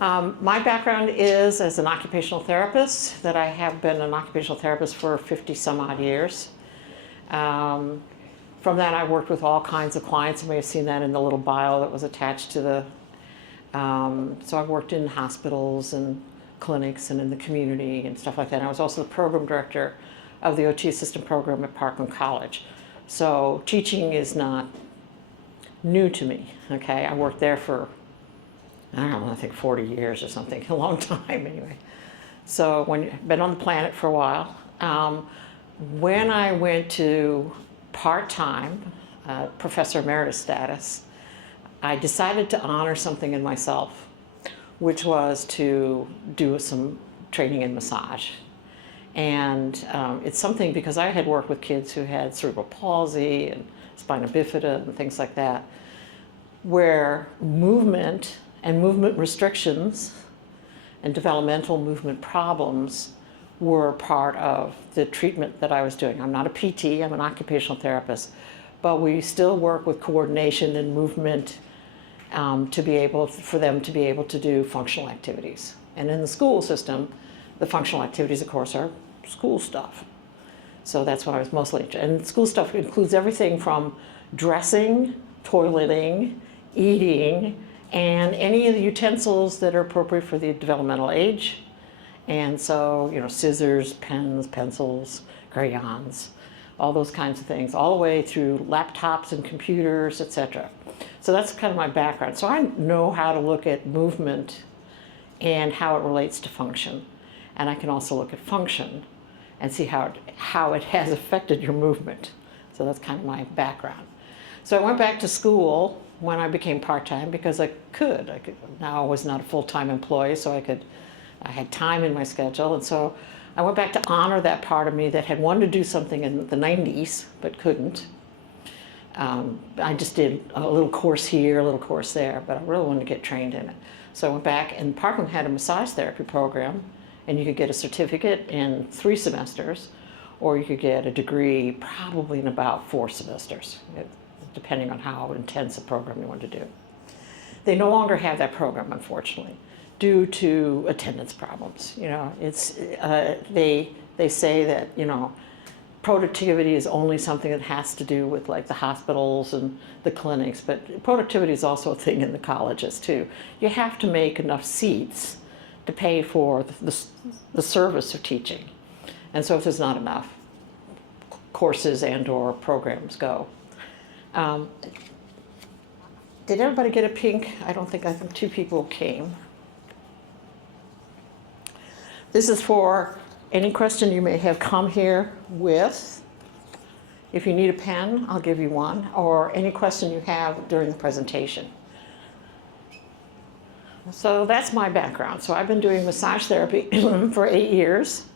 My background is as an occupational therapist, that I have been an occupational therapist for 50 some odd years. From that, I worked with all kinds of clients. You may have seen that in the little bio that was attached to the, so I've worked in hospitals and clinics and in the community and stuff like that. And I was also the program director of the OT assistant program at Parkland College. So teaching is not new to me, okay? I worked there for, I don't know, I think 40 years or something, a long time anyway. So been on the planet for a while. When I went to part-time professor emeritus status, I decided to honor something in myself, which was to do some training in massage. And it's something because I had worked with kids who had cerebral palsy and spina bifida and things like that, where movement and movement restrictions and developmental movement problems were part of the treatment that I was doing. I'm not a PT, I'm an occupational therapist, but we still work with coordination and movement for them to be able to do functional activities. And in the school system, the functional activities, of course, are school stuff. So that's what I was mostly interested in. And school stuff includes everything from dressing, toileting, eating, and any of the utensils that are appropriate for the developmental age. And so, scissors, pens, pencils, crayons, all those kinds of things, all the way through laptops and computers, etc. So that's kind of my background. So I know how to look at movement and how it relates to function. And I can also look at function and see how it has affected your movement. So that's kind of my background. So I went back to school when I became part-time because I could. Now I was not a full-time employee, so I had time in my schedule. And so I went back to honor that part of me that had wanted to do something in the 90s, but couldn't. I just did a little course here, a little course there, but I really wanted to get trained in it. So I went back, and Parkland had a massage therapy program, and you could get a certificate in 3 semesters, or you could get a degree probably in about 4 semesters, depending on how intense a program you want to do. They no longer have that program, unfortunately, due to attendance problems. They say that, productivity is only something that has to do with like the hospitals and the clinics, but productivity is also a thing in the colleges too. You have to make enough seats to pay for the service of teaching. And so if there's not enough, courses and or programs go. Did everybody get a pink? I think 2 people came. This is for any question you may have come here with. If you need a pen, I'll give you one, or any question you have during the presentation. So that's my background. So I've been doing massage therapy for 8 years.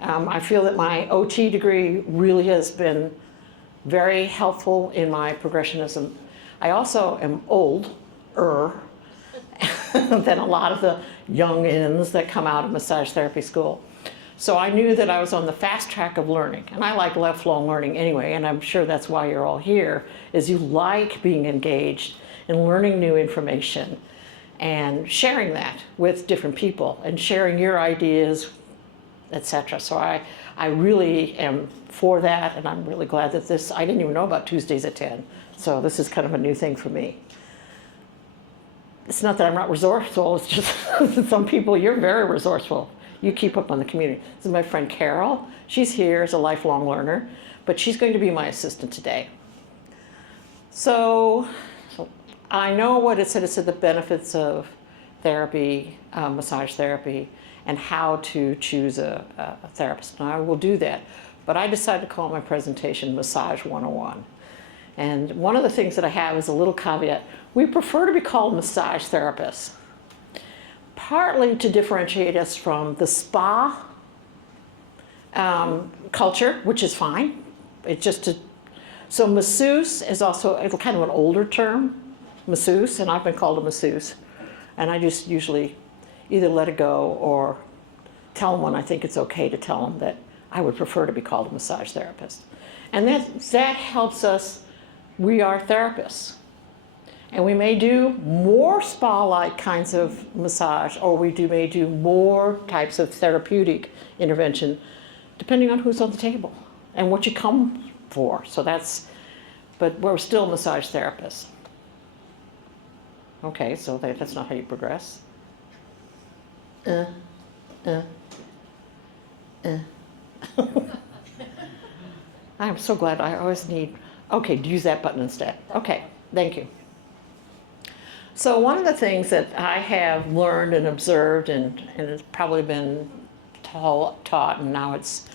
I feel that my OT degree really has been very helpful in my progressionism. I also am older than a lot of the young-ins that come out of massage therapy school. So I knew that I was on the fast track of learning, and I like lifelong learning anyway, and I'm sure that's why you're all here, is you like being engaged in learning new information and sharing that with different people and sharing your ideas, etc. So I really am for that, and I'm really glad that I didn't even know about Tuesdays at 10, so this is kind of a new thing for me. It's not that I'm not resourceful, it's just some people, you're very resourceful. You keep up on the community. This is my friend Carol. She's here as a lifelong learner, but she's going to be my assistant today. So I know what it said. It said the benefits of therapy, massage therapy, and how to choose a therapist. And I will do that. But I decided to call my presentation Massage 101. And one of the things that I have is a little caveat. We prefer to be called massage therapists, partly to differentiate us from the spa culture, which is fine. It's just so masseuse is also kind of an older term, masseuse, and I've been called a masseuse. And I just usually either let it go or tell them when I think it's okay to tell them that I would prefer to be called a massage therapist. And that helps us. We are therapists. And we may do more spa-like kinds of massage, or we may do more types of therapeutic intervention, depending on who's on the table and what you come for. So but we're still massage therapists. Okay, so that's not how you progress. I am so glad I always need, okay, use that button instead. Okay, thank you. So one of the things that I have learned and observed, and it's probably been taught, and now it's,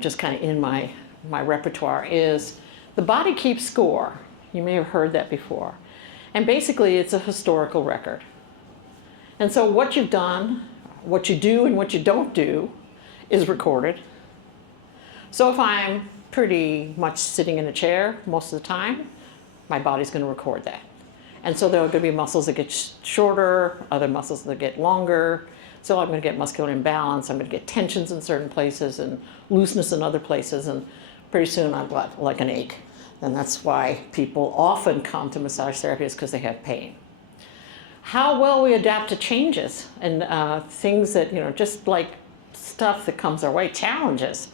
just kind of in my repertoire, is the body keeps score. You may have heard that before. And basically, it's a historical record. And so what you've done, what you do and what you don't do is recorded. So if I'm pretty much sitting in a chair most of the time, my body's going to record that. And so there are going to be muscles that get shorter, other muscles that get longer. So I'm going to get muscular imbalance, I'm going to get tensions in certain places and looseness in other places, and pretty soon I've got like an ache. And that's why people often come to massage therapy, is because they have pain. How well we adapt to changes and things that, just like stuff that comes our way, challenges.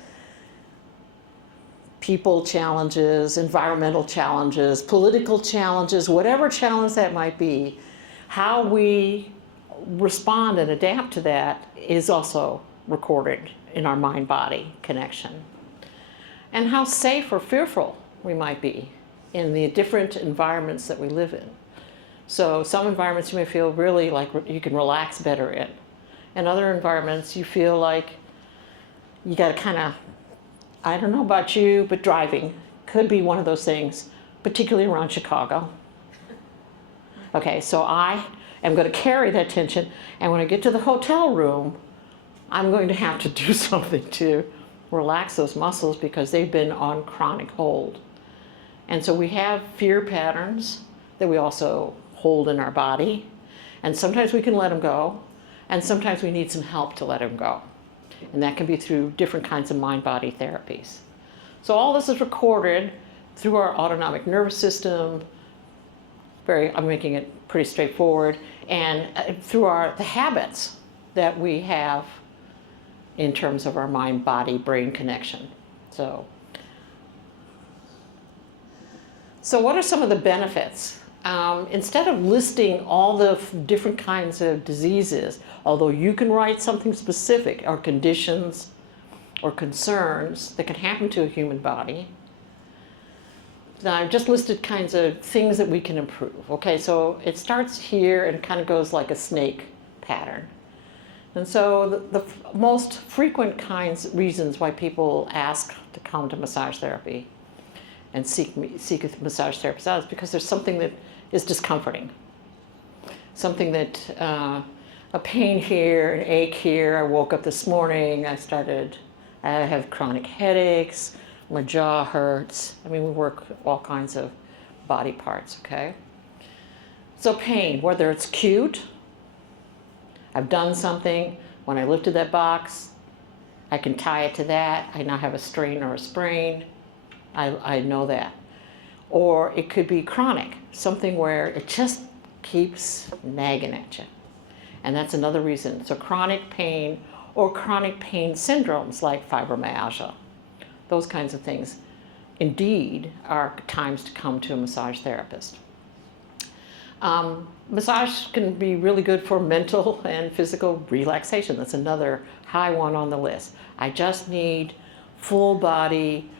People challenges, environmental challenges, political challenges, whatever challenge that might be, how we respond and adapt to that is also recorded in our mind-body connection. And how safe or fearful we might be in the different environments that we live in. So some environments you may feel really like you can relax better in. And other environments you feel like you got to kind of, I don't know about you, but driving could be one of those things, particularly around Chicago. Okay, so I am going to carry that tension, and when I get to the hotel room, I'm going to have to do something to relax those muscles because they've been on chronic hold. And so we have fear patterns that we also hold in our body, and sometimes we can let them go, and sometimes we need some help to let them go. And that can be through different kinds of mind-body therapies. So all this is recorded through our autonomic nervous system. I'm making it pretty straightforward, and through the habits that we have in terms of our mind-body-brain connection. So what are some of the benefits? Instead of listing all the different kinds of diseases, although you can write something specific, or conditions or concerns that can happen to a human body, I've just listed kinds of things that we can improve. Okay, so it starts here and kind of goes like a snake pattern. And so the most frequent reasons why people ask to come to massage therapy and seek a massage therapist out is because there's something that is discomforting. Something that, a pain here, an ache here. I woke up this morning, I have chronic headaches, my jaw hurts. I mean, we work all kinds of body parts, okay? So pain, whether it's acute, I've done something, when I lifted that box, I can tie it to that, I now have a strain or a sprain, I know that. Or it could be chronic, something where it just keeps nagging at you. And that's another reason. So chronic pain or chronic pain syndromes like fibromyalgia, those kinds of things, indeed, are times to come to a massage therapist. Massage can be really good for mental and physical relaxation. That's another high one on the list. I just need full body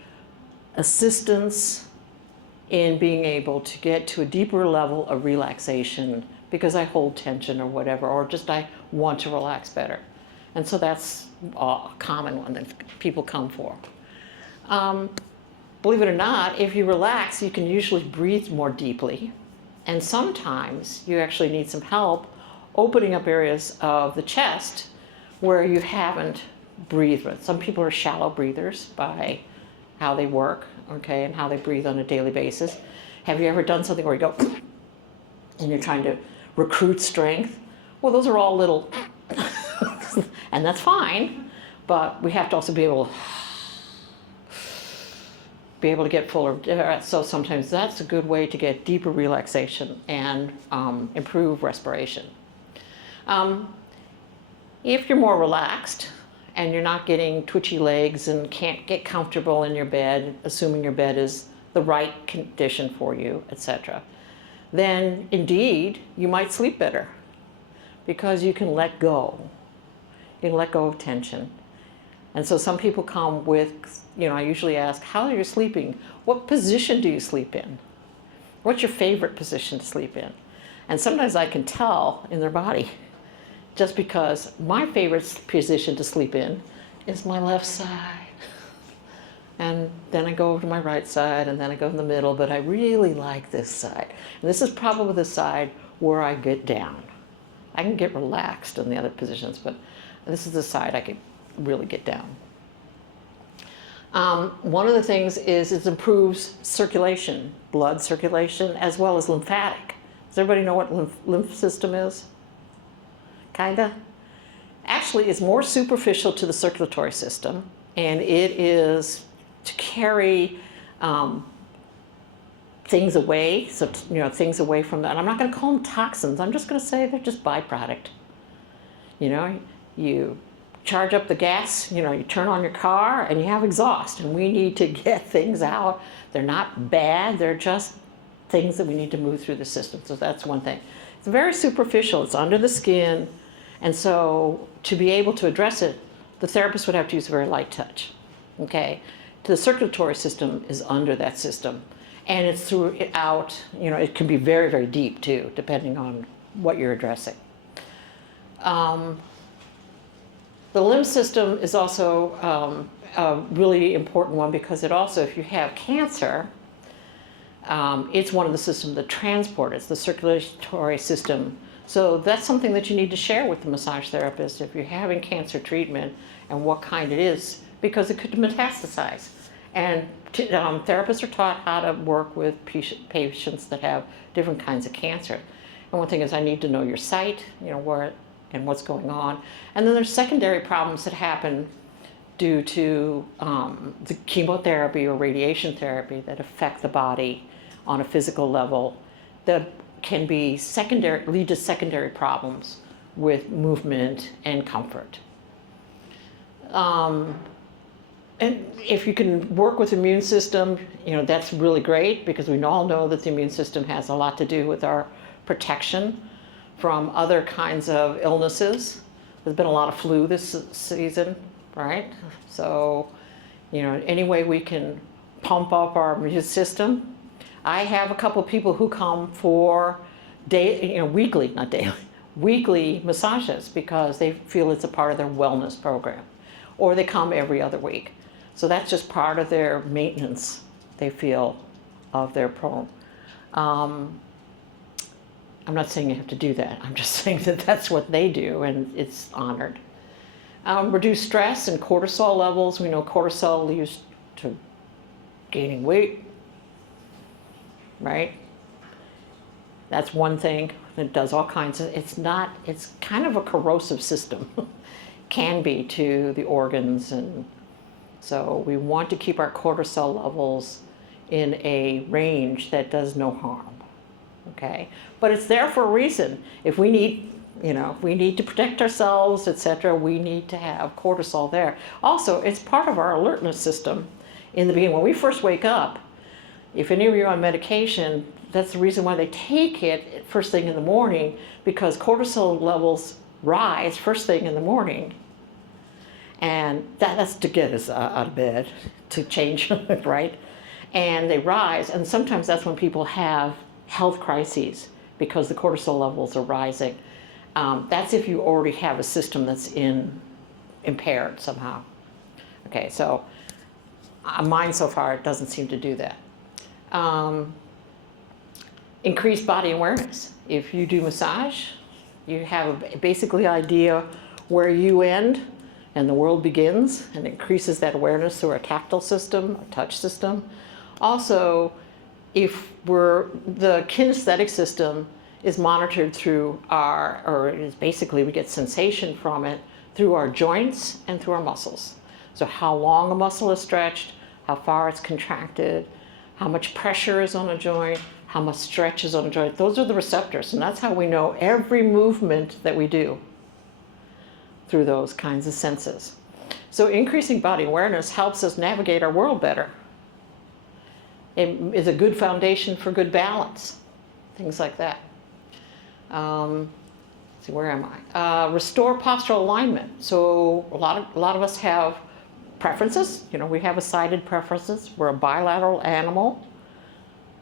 assistance in being able to get to a deeper level of relaxation because I hold tension or whatever, or just I want to relax better. And so that's a common one that people come for. Believe it or not, if you relax, you can usually breathe more deeply. And sometimes you actually need some help opening up areas of the chest where you haven't breathed with. Some people are shallow breathers by how they work, okay, and how they breathe on a daily basis. Have you ever done something where you go and you're trying to recruit strength? Well, those are all little, and that's fine, but we have to also be able to be able to get fuller. So sometimes that's a good way to get deeper relaxation and improve respiration. If you're more relaxed and you're not getting twitchy legs and can't get comfortable in your bed, assuming your bed is the right condition for you, etc., then indeed you might sleep better because you can let go. You can let go of tension. And so some people come with, I usually ask, how are you sleeping? What position do you sleep in? What's your favorite position to sleep in? And sometimes I can tell in their body, just because my favorite position to sleep in is my left side. And then I go over to my right side, and then I go in the middle, but I really like this side. And this is probably the side where I get down. I can get relaxed in the other positions, but this is the side I can really get down. One of the things is it improves circulation, blood circulation, as well as lymphatic. Does everybody know what lymph system is? Kinda. Actually, it's more superficial to the circulatory system, and it is to carry things away, so things away from that. And I'm not going to call them toxins. I'm just going to say they're just byproduct. You charge up the gas. You turn on your car, and you have exhaust. And we need to get things out. They're not bad. They're just things that we need to move through the system. So that's one thing. It's very superficial. It's under the skin. And so to be able to address it, the therapist would have to use a very light touch. Okay? The circulatory system is under that system. And it's throughout, it can be very, very deep too, depending on what you're addressing. The lymph system is also a really important one because it also, if you have cancer, it's one of the systems that transport it. It's the circulatory system. So that's something that you need to share with the massage therapist if you're having cancer treatment and what kind it is, because it could metastasize. And therapists are taught how to work with patients that have different kinds of cancer. And one thing is I need to know your site, where and what's going on. And then there's secondary problems that happen due to the chemotherapy or radiation therapy that affect the body on a physical level that can be lead to secondary problems with movement and comfort. And if you can work with the immune system, that's really great because we all know that the immune system has a lot to do with our protection from other kinds of illnesses. There's been a lot of flu this season, right? So, any way we can pump up our immune system. I have a couple of people who come for weekly, not daily, weekly massages because they feel it's a part of their wellness program. Or they come every other week. So that's just part of their maintenance, they feel, of their I'm not saying you have to do that. I'm just saying that that's what they do, and it's honored. Reduce stress and cortisol levels. We know cortisol leads to gaining weight, right? That's one thing. It does all kinds of, it's kind of a corrosive system. Can be to the organs, and so we want to keep our cortisol levels in a range that does no harm. Okay, but it's there for a reason. If we need, if we need to protect ourselves, etc., we need to have cortisol there. Also, it's part of our alertness system. In the beginning, when we first wake up, if any of you are on medication, that's the reason why they take it first thing in the morning, because cortisol levels rise first thing in the morning, and that's to get us out of bed, to change, right? And they rise, and sometimes that's when people have health crises because the cortisol levels are rising. That's if you already have a system that's impaired somehow. Okay, so mine so far it doesn't seem to do that. Increased body awareness. If you do massage, you have a basically idea where you end and the world begins, and increases that awareness through a tactile system, a touch system. Also, if the kinesthetic system is monitored through basically we get sensation from it through our joints and through our muscles. So how long a muscle is stretched, how far it's contracted, how much pressure is on a joint, how much stretch is on a joint. Those are the receptors, and that's how we know every movement that we do through those kinds of senses. So increasing body awareness helps us navigate our world better. It is a good foundation for good balance, things like that. Let's see, where am I? Restore postural alignment. So a lot of us have preferences. You know, we have assided preferences. We're a bilateral animal,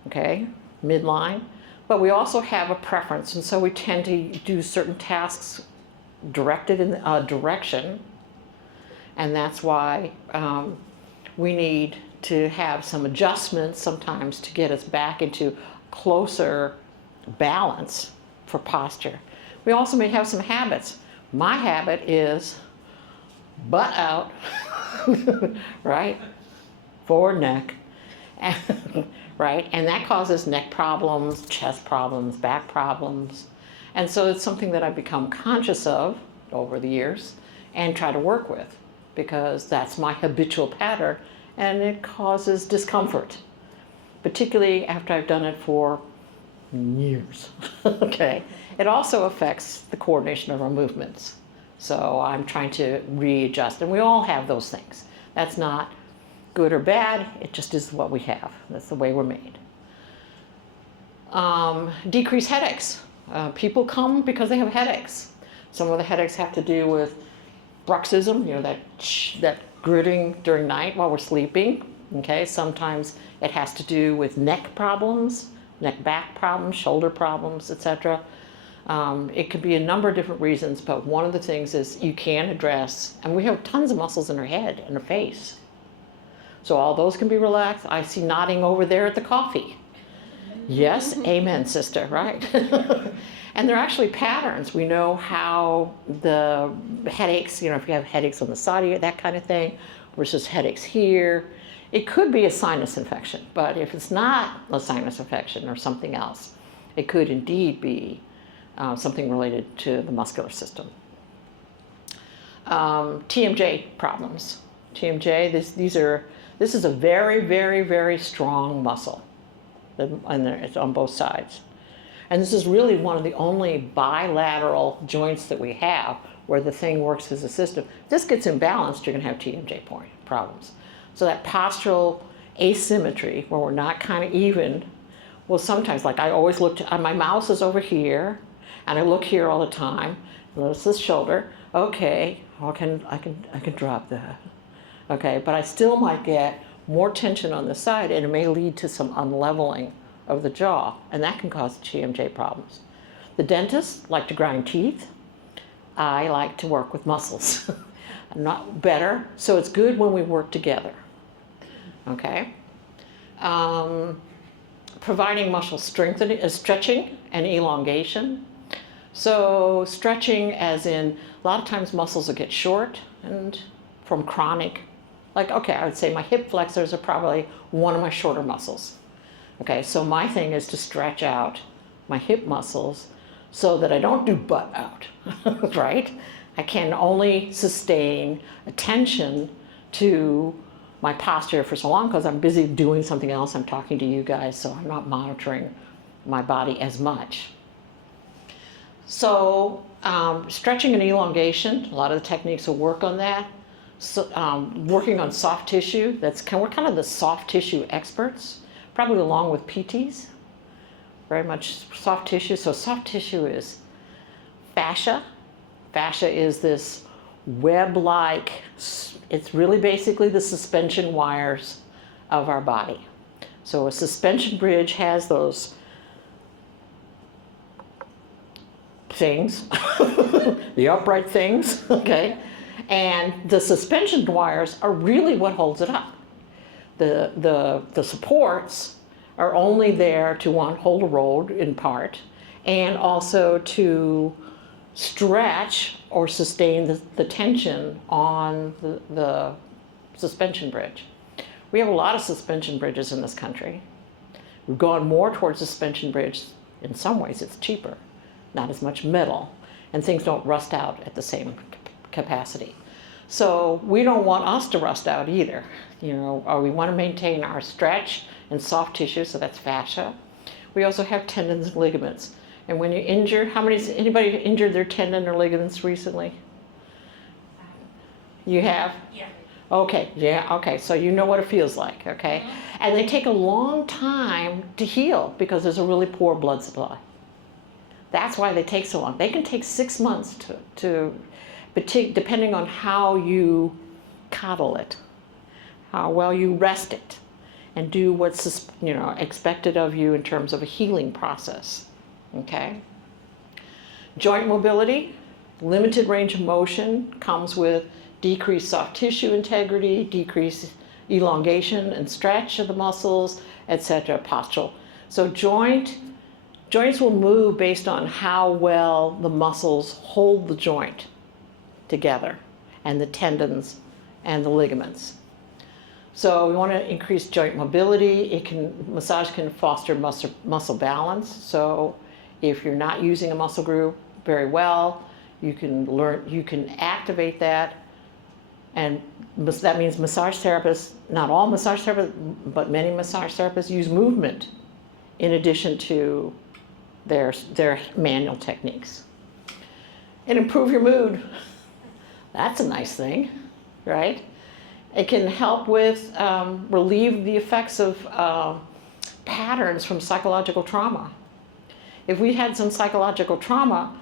okay, midline. But we also have a preference, and so we tend to do certain tasks directed in a direction, and that's why we need to have some adjustments sometimes to get us back into closer balance for posture. We also may have some habits. My habit is butt out, right? Forward neck, right? And that causes neck problems, chest problems, back problems. And so it's something that I've become conscious of over the years and try to work with, because that's my habitual pattern and it causes discomfort, particularly after I've done it for years, okay? It also affects the coordination of our movements. So I'm trying to readjust, and we all have those things. That's not good or bad, it just is what we have. That's the way we're made. Decrease headaches. People come because they have headaches. Some of the headaches have to do with bruxism, you know, that gritting during night while we're sleeping, okay? Sometimes it has to do with neck problems, neck back problems, shoulder problems, etc. It could be a number of different reasons, but one of the things is you can address, and we have tons of muscles in our head and our face. So all those can be relaxed. I see nodding over there at the coffee. Yes, amen, sister, right? And they're actually patterns. We know how the headaches, you know, if you have headaches on the side of you, that kind of thing, versus headaches here. It could be a sinus infection, but if it's not a sinus infection or something else, it could indeed be something related to the muscular system. TMJ problems. TMJ, this is a very, very, very strong muscle, and it's on both sides. And this is really one of the only bilateral joints that we have where the thing works as a system. If this gets imbalanced, you're going to have TMJ problems. So that postural asymmetry, where we're not kind of even, well, sometimes, like I always look to, my mouse is over here, and I look here all the time. Notice this shoulder. Okay, I can drop that. Okay, but I still might get more tension on the side, and it may lead to some unleveling of the jaw, and that can cause TMJ problems. The dentists like to grind teeth. I like to work with muscles. I'm not better, so it's good when we work together. Okay? Providing muscle strengthening, stretching and elongation. So stretching as in, a lot of times muscles will get short and from chronic, like, okay, I would say my hip flexors are probably one of my shorter muscles. Okay, so my thing is to stretch out my hip muscles so that I don't do butt out, right? I can only sustain attention to my posture for so long because I'm busy doing something else. I'm talking to you guys, so I'm not monitoring my body as much. So stretching and elongation, a lot of the techniques will work on that. So, working on soft tissue, we're kind of the soft tissue experts, probably along with PTs, very much soft tissue. So soft tissue is fascia. Fascia is this web-like, it's really basically the suspension wires of our body. So a suspension bridge has those things, the upright things, okay? And the suspension wires are really what holds it up. The supports are only there to, one, hold a road in part, and also to stretch or sustain the tension on the suspension bridge. We have a lot of suspension bridges in this country. We've gone more towards suspension bridge. In some ways it's cheaper, not as much metal, and things don't rust out at the same capacity. So we don't want us to rust out either. Or we want to maintain our stretch and soft tissue, so that's fascia. We also have tendons and ligaments. And when you injure, anybody injured their tendon or ligaments recently? You have? Yeah. Okay, yeah, okay, so you know what it feels like, okay? And they take a long time to heal because there's a really poor blood supply. That's why they take so long. They can take 6 months depending on how you coddle it, how well you rest it, and do what's expected of you in terms of a healing process, okay? Joint mobility, limited range of motion comes with decreased soft tissue integrity, decreased elongation and stretch of the muscles, etc., postural. So joints will move based on how well the muscles hold the joint together, and the tendons and the ligaments. So we want to increase joint mobility. Massage can foster muscle balance. So if you're not using a muscle group very well, you can activate that. And that means massage therapists, not all massage therapists, but many massage therapists use movement in addition to their manual techniques. And improve your mood. That's a nice thing, right? It can help with relieve the effects of patterns from psychological trauma. If we had some psychological trauma,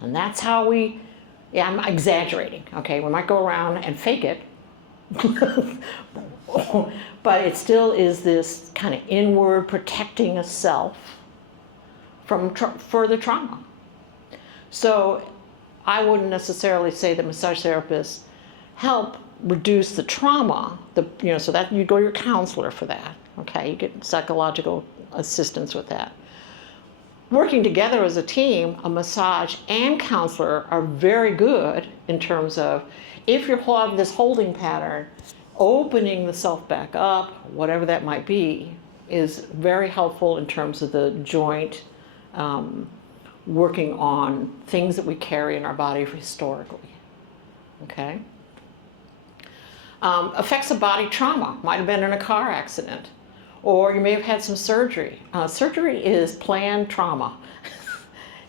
and that's how I'm exaggerating, okay? We might go around and fake it, but it still is this kind of inward protecting a self from further trauma. So I wouldn't necessarily say that massage therapists help reduce the trauma, so that you go to your counselor for that, okay? You get psychological assistance with that. Working together as a team, a massage and counselor are very good in terms of, if you're having this holding pattern, opening the self back up, whatever that might be, is very helpful in terms of the joint, working on things that we carry in our body historically, okay? Effects of body trauma, might have been in a car accident, or you may have had some surgery. Surgery is planned trauma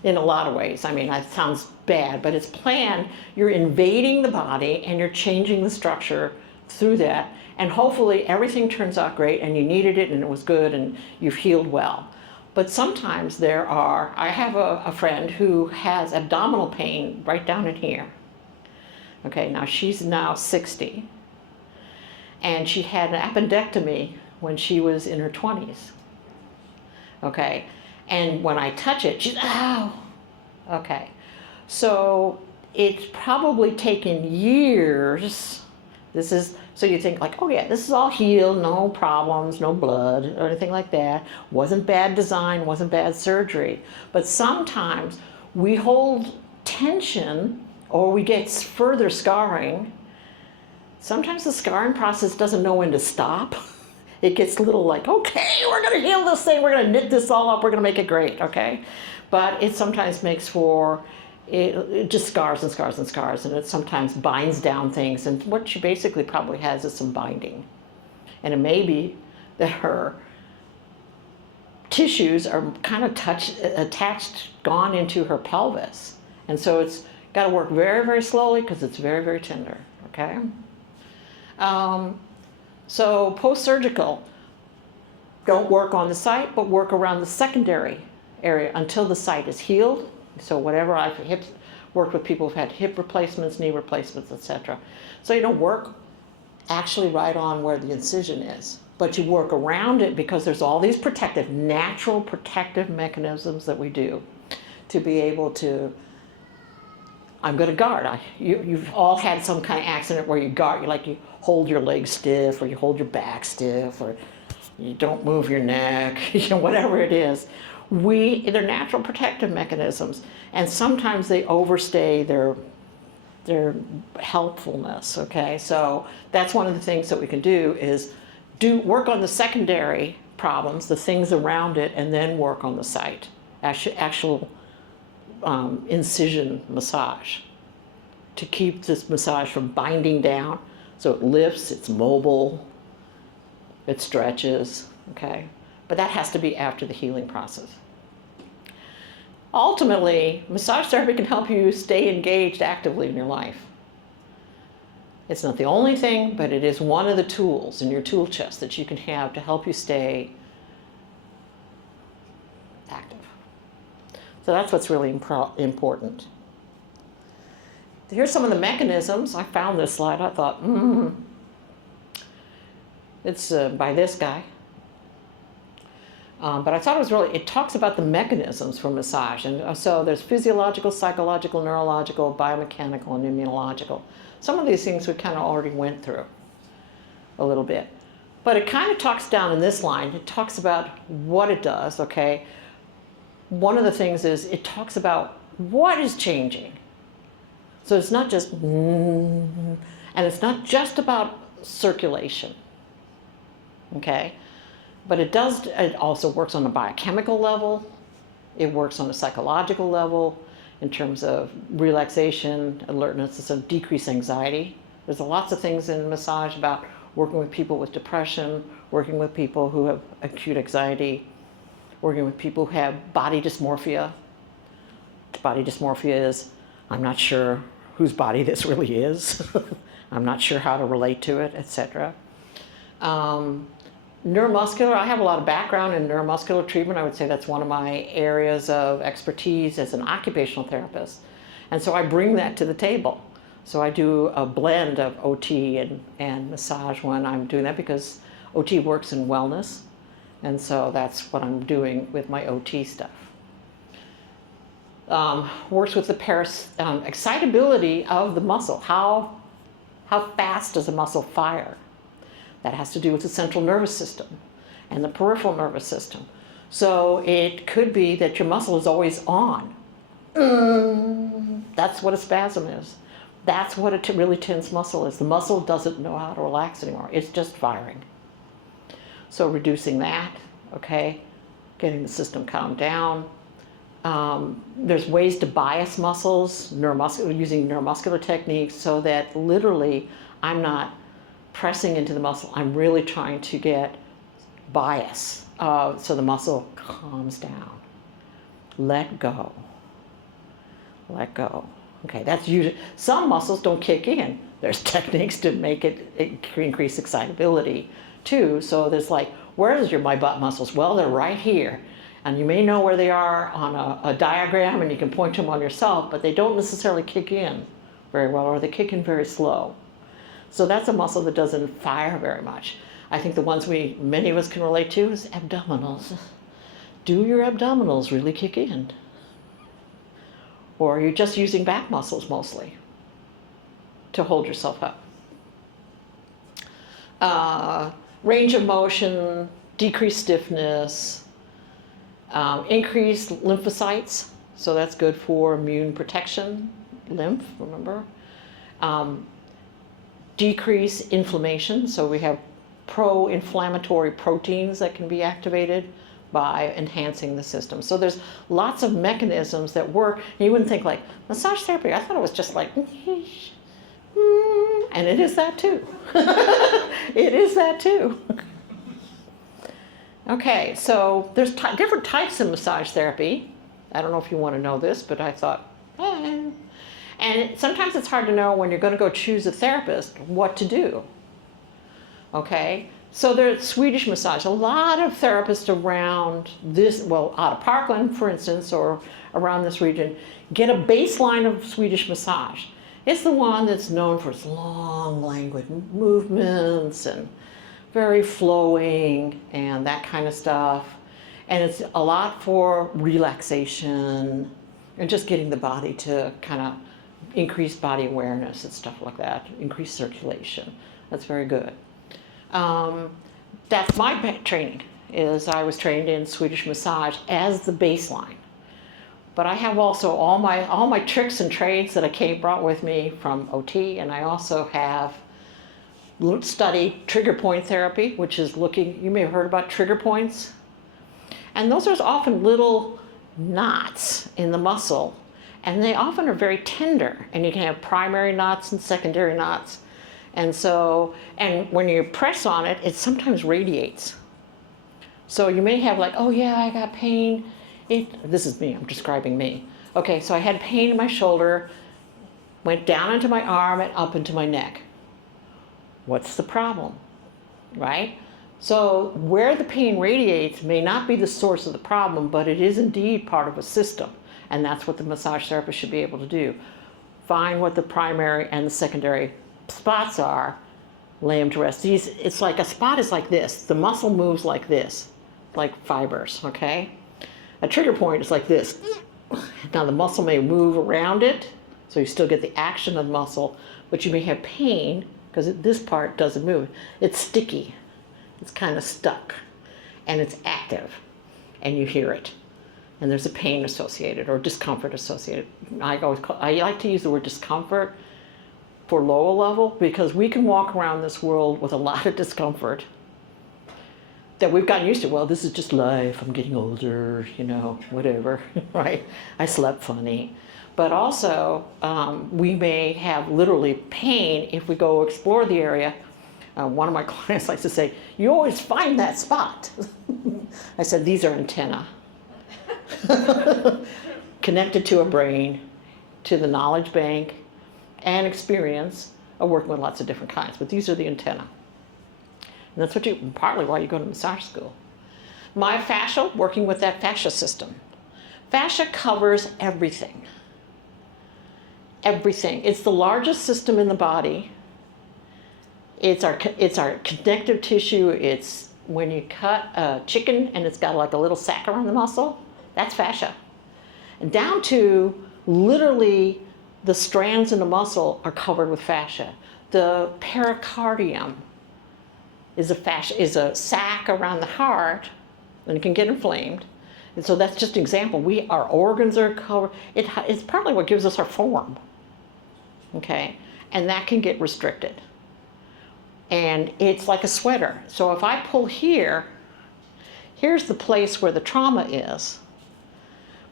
in a lot of ways. I mean, that sounds bad, but it's planned. You're invading the body and you're changing the structure through that, and hopefully everything turns out great and you needed it and it was good and you've healed well. But sometimes I have a friend who has abdominal pain right down in here. Okay, now she's now 60, and she had an appendectomy when she was in her 20s. Okay, and when I touch it, she's, ow. Okay, so it's probably taken years. So you think like, oh yeah, this is all healed, no problems, no blood or anything like that. Wasn't bad design, wasn't bad surgery. But sometimes we hold tension or we get further scarring. Sometimes the scarring process doesn't know when to stop. It gets a little like, okay, we're gonna heal this thing, we're gonna knit this all up, we're gonna make it great, okay? But it sometimes makes for, it just scars and scars and scars, and it sometimes binds down things, and what she basically probably has is some binding. And it may be that her tissues are kind of attached, gone into her pelvis. And so it's got to work very, very slowly because it's very, very tender, okay? So post-surgical, don't work on the site, but work around the secondary area until the site is healed. So whatever, I've worked with people who've had hip replacements, knee replacements, etc. So you don't work actually right on where the incision is, but you work around it because there's all these natural protective mechanisms that we do to be able to, I'm going to guard. You've all had some kind of accident where you guard, you hold your legs stiff, or you hold your back stiff, or you don't move your neck, whatever it is. They're natural protective mechanisms, and sometimes they overstay their helpfulness, okay? So that's one of the things that we can do is work on the secondary problems, the things around it, and then work on the site, actual incision massage. to keep this massage from binding down. So it lifts, it's mobile, it stretches, okay? But that has to be after the healing process. Ultimately, massage therapy can help you stay engaged actively in your life. It's not the only thing, but it is one of the tools in your tool chest that you can have to help you stay active. So that's what's really important. Here's some of the mechanisms. I found this slide. I thought, it's by this guy. But I thought it was really, it talks about the mechanisms for massage. And so there's physiological, psychological, neurological, biomechanical, and immunological. Some of these things we kind of already went through a little bit. But it kind of talks down in this line. It talks about what it does, okay? One of the things is it talks about what is changing. So it's not just, and it's not just about circulation, okay? But it also works on a biochemical level. It works on a psychological level in terms of relaxation, alertness, so decreased anxiety. There's lots of things in massage about working with people with depression, working with people who have acute anxiety, working with people who have body dysmorphia. Body dysmorphia is, I'm not sure whose body this really is. I'm not sure how to relate to it, etc. Neuromuscular, I have a lot of background in neuromuscular treatment. I would say that's one of my areas of expertise as an occupational therapist. And so I bring that to the table. So I do a blend of OT and massage when I'm doing that, because OT works in wellness. And so that's what I'm doing with my OT stuff. Works with the excitability of the muscle. How fast does a muscle fire? That has to do with the central nervous system and the peripheral nervous system. So it could be that your muscle is always on. That's what a spasm is. That's what a really tense muscle is. The muscle doesn't know how to relax anymore. It's just firing. So reducing that, okay, getting the system calmed down. There's ways to bias muscles, using neuromuscular techniques, so that literally I'm not pressing into the muscle. I'm really trying to get bias so the muscle calms down. Let go. Let go. Okay, that's usually, some muscles don't kick in. There's techniques to make it increase excitability too. So there's like, where is my butt muscles? Well, they're right here. And you may know where they are on a diagram, and you can point to them on yourself, but they don't necessarily kick in very well, or they kick in very slow. So that's a muscle that doesn't fire very much. I think the ones many of us can relate to is abdominals. Do your abdominals really kick in? Or are you just using back muscles mostly to hold yourself up? Range of motion, decreased stiffness, increased lymphocytes, so that's good for immune protection, lymph, remember? Decrease inflammation, so we have pro-inflammatory proteins that can be activated by enhancing the system. So there's lots of mechanisms that work. You wouldn't think like, massage therapy, I thought it was just like, and it is that too. It is that too. Okay, so there's different types of massage therapy. I don't know if you want to know this, but I thought, And sometimes it's hard to know when you're going to go choose a therapist what to do. Okay, so there's Swedish massage. A lot of therapists around this, well, out of Parkland, for instance, or around this region, get a baseline of Swedish massage. It's the one that's known for its long, languid movements and very flowing and that kind of stuff. And it's a lot for relaxation and just getting the body to kind of increase body awareness and stuff like that, increase circulation. That's very good. That's my training, is I was trained in Swedish massage as the baseline. But I have also all my tricks and trades that I brought with me from OT, and I also have studied trigger point therapy, which is looking, you may have heard about trigger points. And those are often little knots in the muscle. And they often are very tender, and you can have primary knots and secondary knots. And so, and when you press on it, it sometimes radiates. So you may have like, oh yeah, I got pain. This is me, I'm describing me. Okay, so I had pain in my shoulder, went down into my arm and up into my neck. What's the problem, right? So where the pain radiates may not be the source of the problem, but it is indeed part of a system. And that's what the massage therapist should be able to do. Find what the primary and the secondary spots are, lay them to rest. It's like a spot is like this. The muscle moves like this, like fibers, okay? A trigger point is like this. Now the muscle may move around it, so you still get the action of the muscle, but you may have pain because this part doesn't move. It's sticky, it's kind of stuck, and it's active, and you hear it. And there's a pain associated or discomfort associated. I like to use the word discomfort for lower level because we can walk around this world with a lot of discomfort that we've gotten used to. Well, this is just life, I'm getting older, you know, whatever, right? I slept funny. But also, we may have literally pain if we go explore the area. One of my clients likes to say, you always find that spot. I said, these are antennae. Connected to a brain, to the knowledge bank, and experience of working with lots of different kinds. But these are the antennae. And that's partly why you go to massage school. Myofascial, working with that fascia system. Fascia covers everything. Everything. It's the largest system in the body. It's our connective tissue. It's when you cut a chicken and it's got like a little sac around the muscle, that's fascia. And down to literally the strands in the muscle are covered with fascia. The pericardium is a sac around the heart, and it can get inflamed. And so that's just an example. Our organs are covered. It's partly what gives us our form, okay? And that can get restricted. And it's like a sweater. So if I pull here, here's the place where the trauma is.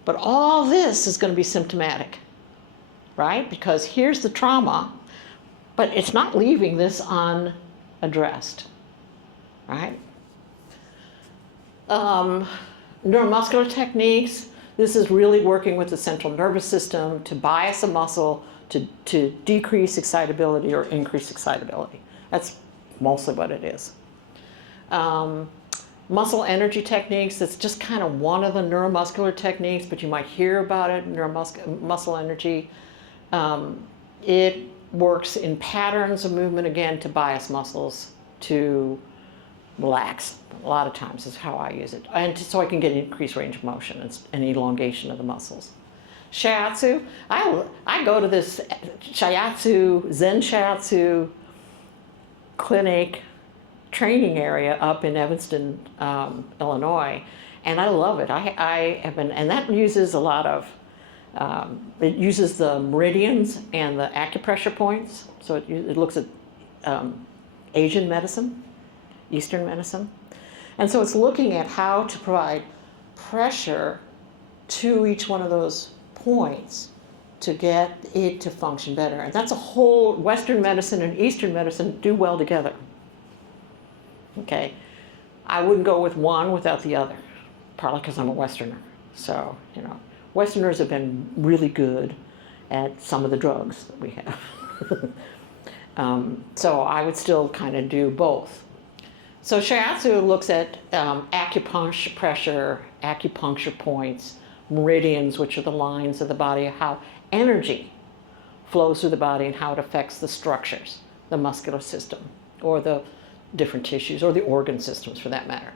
But all this is going to be symptomatic, right? Because here's the trauma, but it's not leaving this unaddressed, right? Neuromuscular techniques. This is really working with the central nervous system to bias a muscle to decrease excitability or increase excitability. That's mostly what it is. Muscle energy techniques, that's just kind of one of the neuromuscular techniques, but you might hear about it, muscle energy. It works in patterns of movement, again, to bias muscles to relax. A lot of times is how I use it. And so I can get an increased range of motion and elongation of the muscles. Shiatsu, I go to this Shiatsu, Zen Shiatsu clinic training area up in Evanston, Illinois, and I love it. I have been, and that uses a lot of, it uses the meridians and the acupressure points. So it looks at Asian medicine, Eastern medicine. And so it's looking at how to provide pressure to each one of those points to get it to function better. And that's a whole, Western medicine and Eastern medicine do well together. Okay, I wouldn't go with one without the other, partly because I'm a Westerner. So, you know, Westerners have been really good at some of the drugs that we have. So I would still kind of do both. So Shiatsu looks at acupuncture pressure, acupuncture points, meridians, which are the lines of the body, how energy flows through the body and how it affects the structures, the muscular system, or the different tissues, or the organ systems for that matter.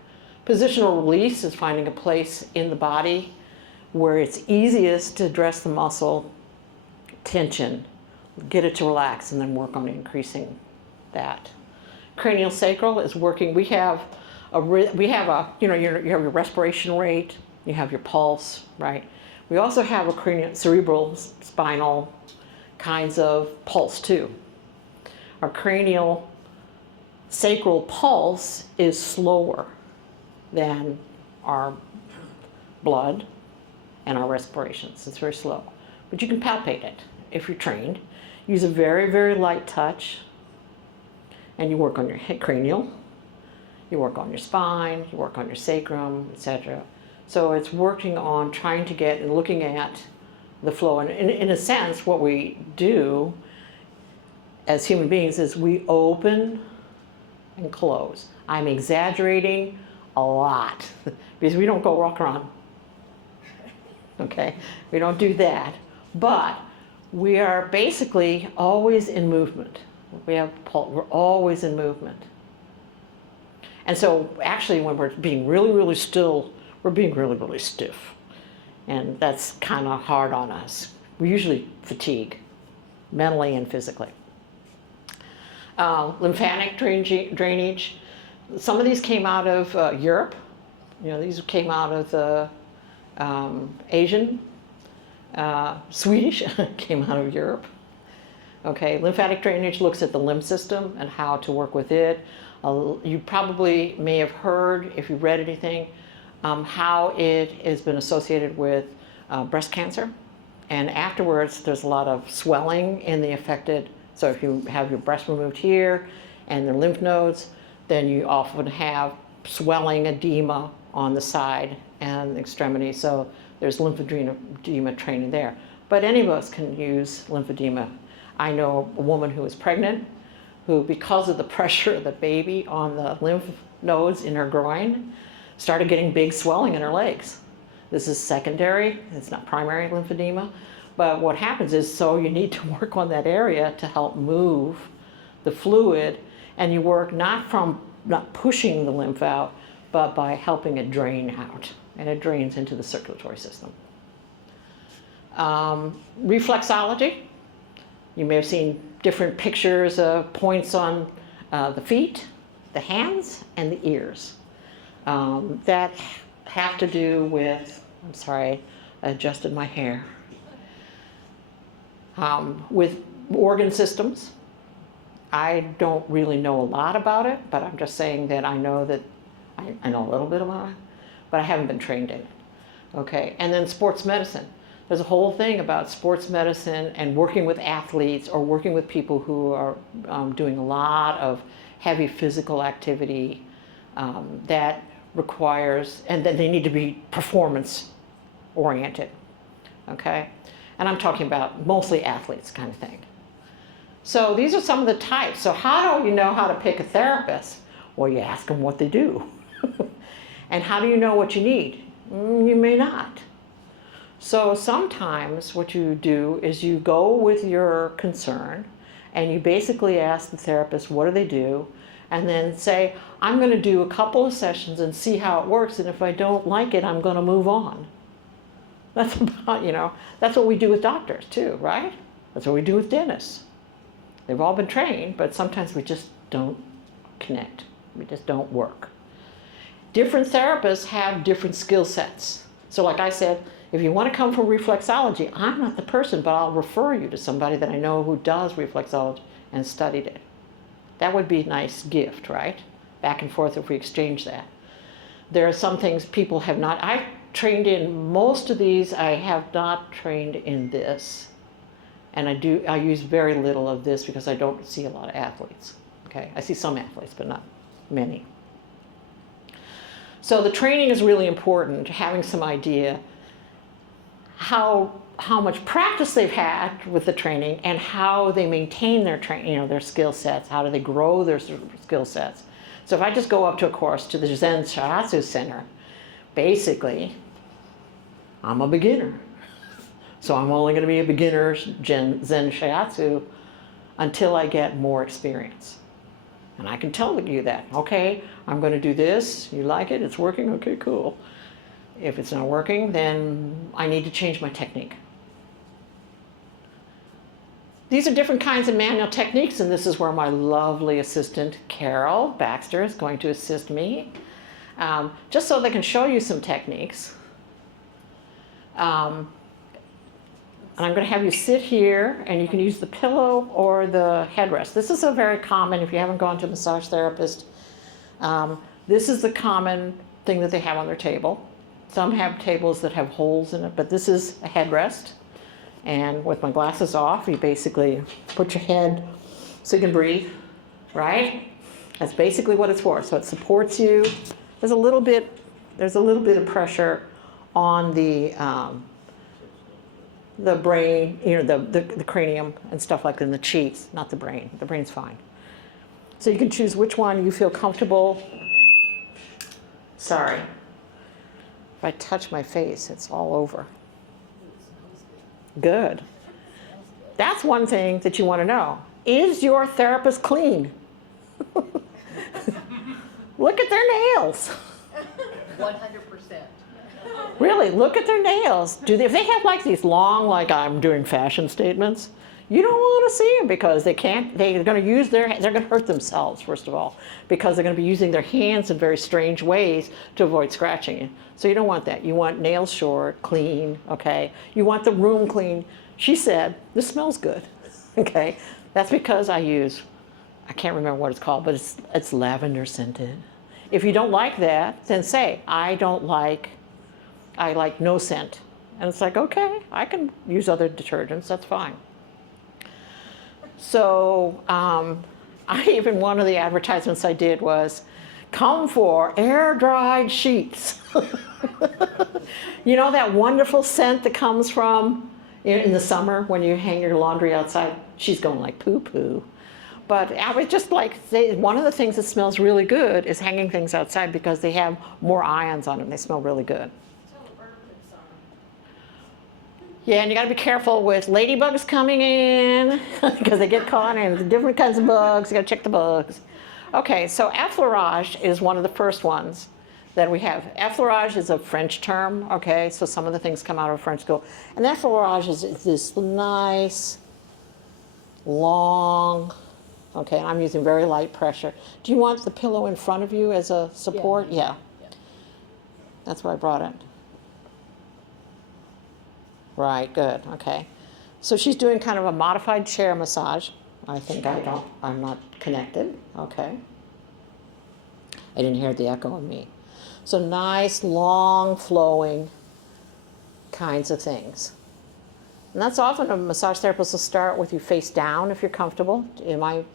Positional release is finding a place in the body where it's easiest to address the muscle tension, get it to relax, and then work on increasing that. Cranial sacral is working. We have a you have your respiration rate, you have your pulse, right? We also have a cerebral spinal kinds of pulse too. Our cranial sacral pulse is slower than our blood and our respirations. It's very slow. but you can palpate it if you're trained. Use a very, very light touch, and you work on your head cranial, you work on your spine, you work on your sacrum, etc. So it's working on trying to get and looking at the flow. And in a sense, what we do as human beings is we open and close. I'm exaggerating a lot because we don't go walk around, okay? We don't do that, but we are basically always in movement. We're always in movement. And so actually when we're being really, really still, we're being really, really stiff. And that's kind of hard on us. We usually fatigue, mentally and physically. Lymphatic drainage. Some of these came out of Europe. You know, these came out of the Asian, Swedish came out of Europe. Okay, lymphatic drainage looks at the lymph system and how to work with it. You probably may have heard, if you read anything, how it has been associated with breast cancer. And afterwards, there's a lot of swelling in the affected. So if you have your breast removed here and the lymph nodes, then you often have swelling, edema on the side and the extremity. So there's lymphedema training there. But any of us can use lymphedema. I know a woman who was pregnant who, because of the pressure of the baby on the lymph nodes in her groin, started getting big swelling in her legs. This is secondary, it's not primary lymphedema. But what happens is, so you need to work on that area to help move the fluid, and you work not pushing the lymph out, but by helping it drain out, and it drains into the circulatory system. Reflexology. You may have seen different pictures of points on the feet, the hands, and the ears. That have to do with, I'm sorry, I adjusted my hair. With organ systems. I don't really know a lot about it, but I'm just saying that I know that I know a little bit about it, but I haven't been trained in it. Okay, and then sports medicine. There's a whole thing about sports medicine and working with athletes or working with people who are doing a lot of heavy physical activity that requires, and then they need to be performance oriented, okay? And I'm talking about mostly athletes kind of thing. So these are some of the types. So how do you know how to pick a therapist? Well, you ask them what they do. And how do you know what you need? You may not. So sometimes what you do is you go with your concern and you basically ask the therapist, what do they do? And then say, I'm going to do a couple of sessions and see how it works. And if I don't like it, I'm going to move on. That's about, you know, that's what we do with doctors too, right? That's what we do with dentists. They've all been trained, but sometimes we just don't connect. We just don't work. Different therapists have different skill sets. So like I said, if you want to come from reflexology, I'm not the person, but I'll refer you to somebody that I know who does reflexology and studied it. That would be a nice gift, right? Back and forth if we exchange that. There are some things people have not, I've trained in most of these, I have not trained in this. And I use very little of this because I don't see a lot of athletes, okay? I see some athletes, but not many. So the training is really important, having some idea how much practice they've had with the training and how they maintain their their skill sets, how do they grow their skill sets. So if I just go up to a course to the Zen Shiatsu Center, basically, I'm a beginner. So I'm only going to be a beginner Zen Shiatsu until I get more experience. And I can tell you that, okay, I'm going to do this, you like it, it's working, okay, cool. If it's not working, then I need to change my technique. These are different kinds of manual techniques, and this is where my lovely assistant, Carol Baxter, is going to assist me, just so they can show you some techniques. And I'm going to have you sit here, and you can use the pillow or the headrest. This is a very common, if you haven't gone to a massage therapist, this is the common thing that they have on their table. Some have tables that have holes in it, but this is a headrest. And with my glasses off, you basically put your head so you can breathe, right? That's basically what it's for. So it supports you. There's a little bit of pressure on the brain, the cranium and stuff like that, in the cheeks, not the brain. The brain's fine. So you can choose which one you feel comfortable. Sorry. If I touch my face, it's all over. Good. That's one thing that you want to know. Is your therapist clean? Look at their nails. 100%. Really, look at their nails. If they have like these long, like I'm doing fashion statements, you don't want to see them because they're going to hurt themselves, first of all, because they're going to be using their hands in very strange ways to avoid scratching you. So you don't want that. You want nails short, clean, okay? You want the room clean. She said, this smells good, okay? That's because I can't remember what it's called, but it's lavender scented. If you don't like that, then say, I like no scent. And it's like, okay, I can use other detergents, that's fine. So one of the advertisements I did was, come for air-dried sheets. You know that wonderful scent that comes from in the summer when you hang your laundry outside? She's going like poo-poo. But I was just like, one of the things that smells really good is hanging things outside because they have more ions on them. They smell really good. Yeah, and you got to be careful with ladybugs coming in because they get caught in different kinds of bugs. You got to check the bugs. Okay, so effleurage is one of the first ones that we have. Effleurage is a French term, okay? So some of the things come out of French school. And effleurage is this nice, long, okay, and I'm using very light pressure. Do you want the pillow in front of you as a support? Yeah. That's why I brought it. Right, good, okay. So she's doing kind of a modified chair massage. I think I'm not connected, okay. I didn't hear the echo of me. So nice, long, flowing kinds of things. And that's often a massage therapist will start with you face down if you're comfortable. Am I?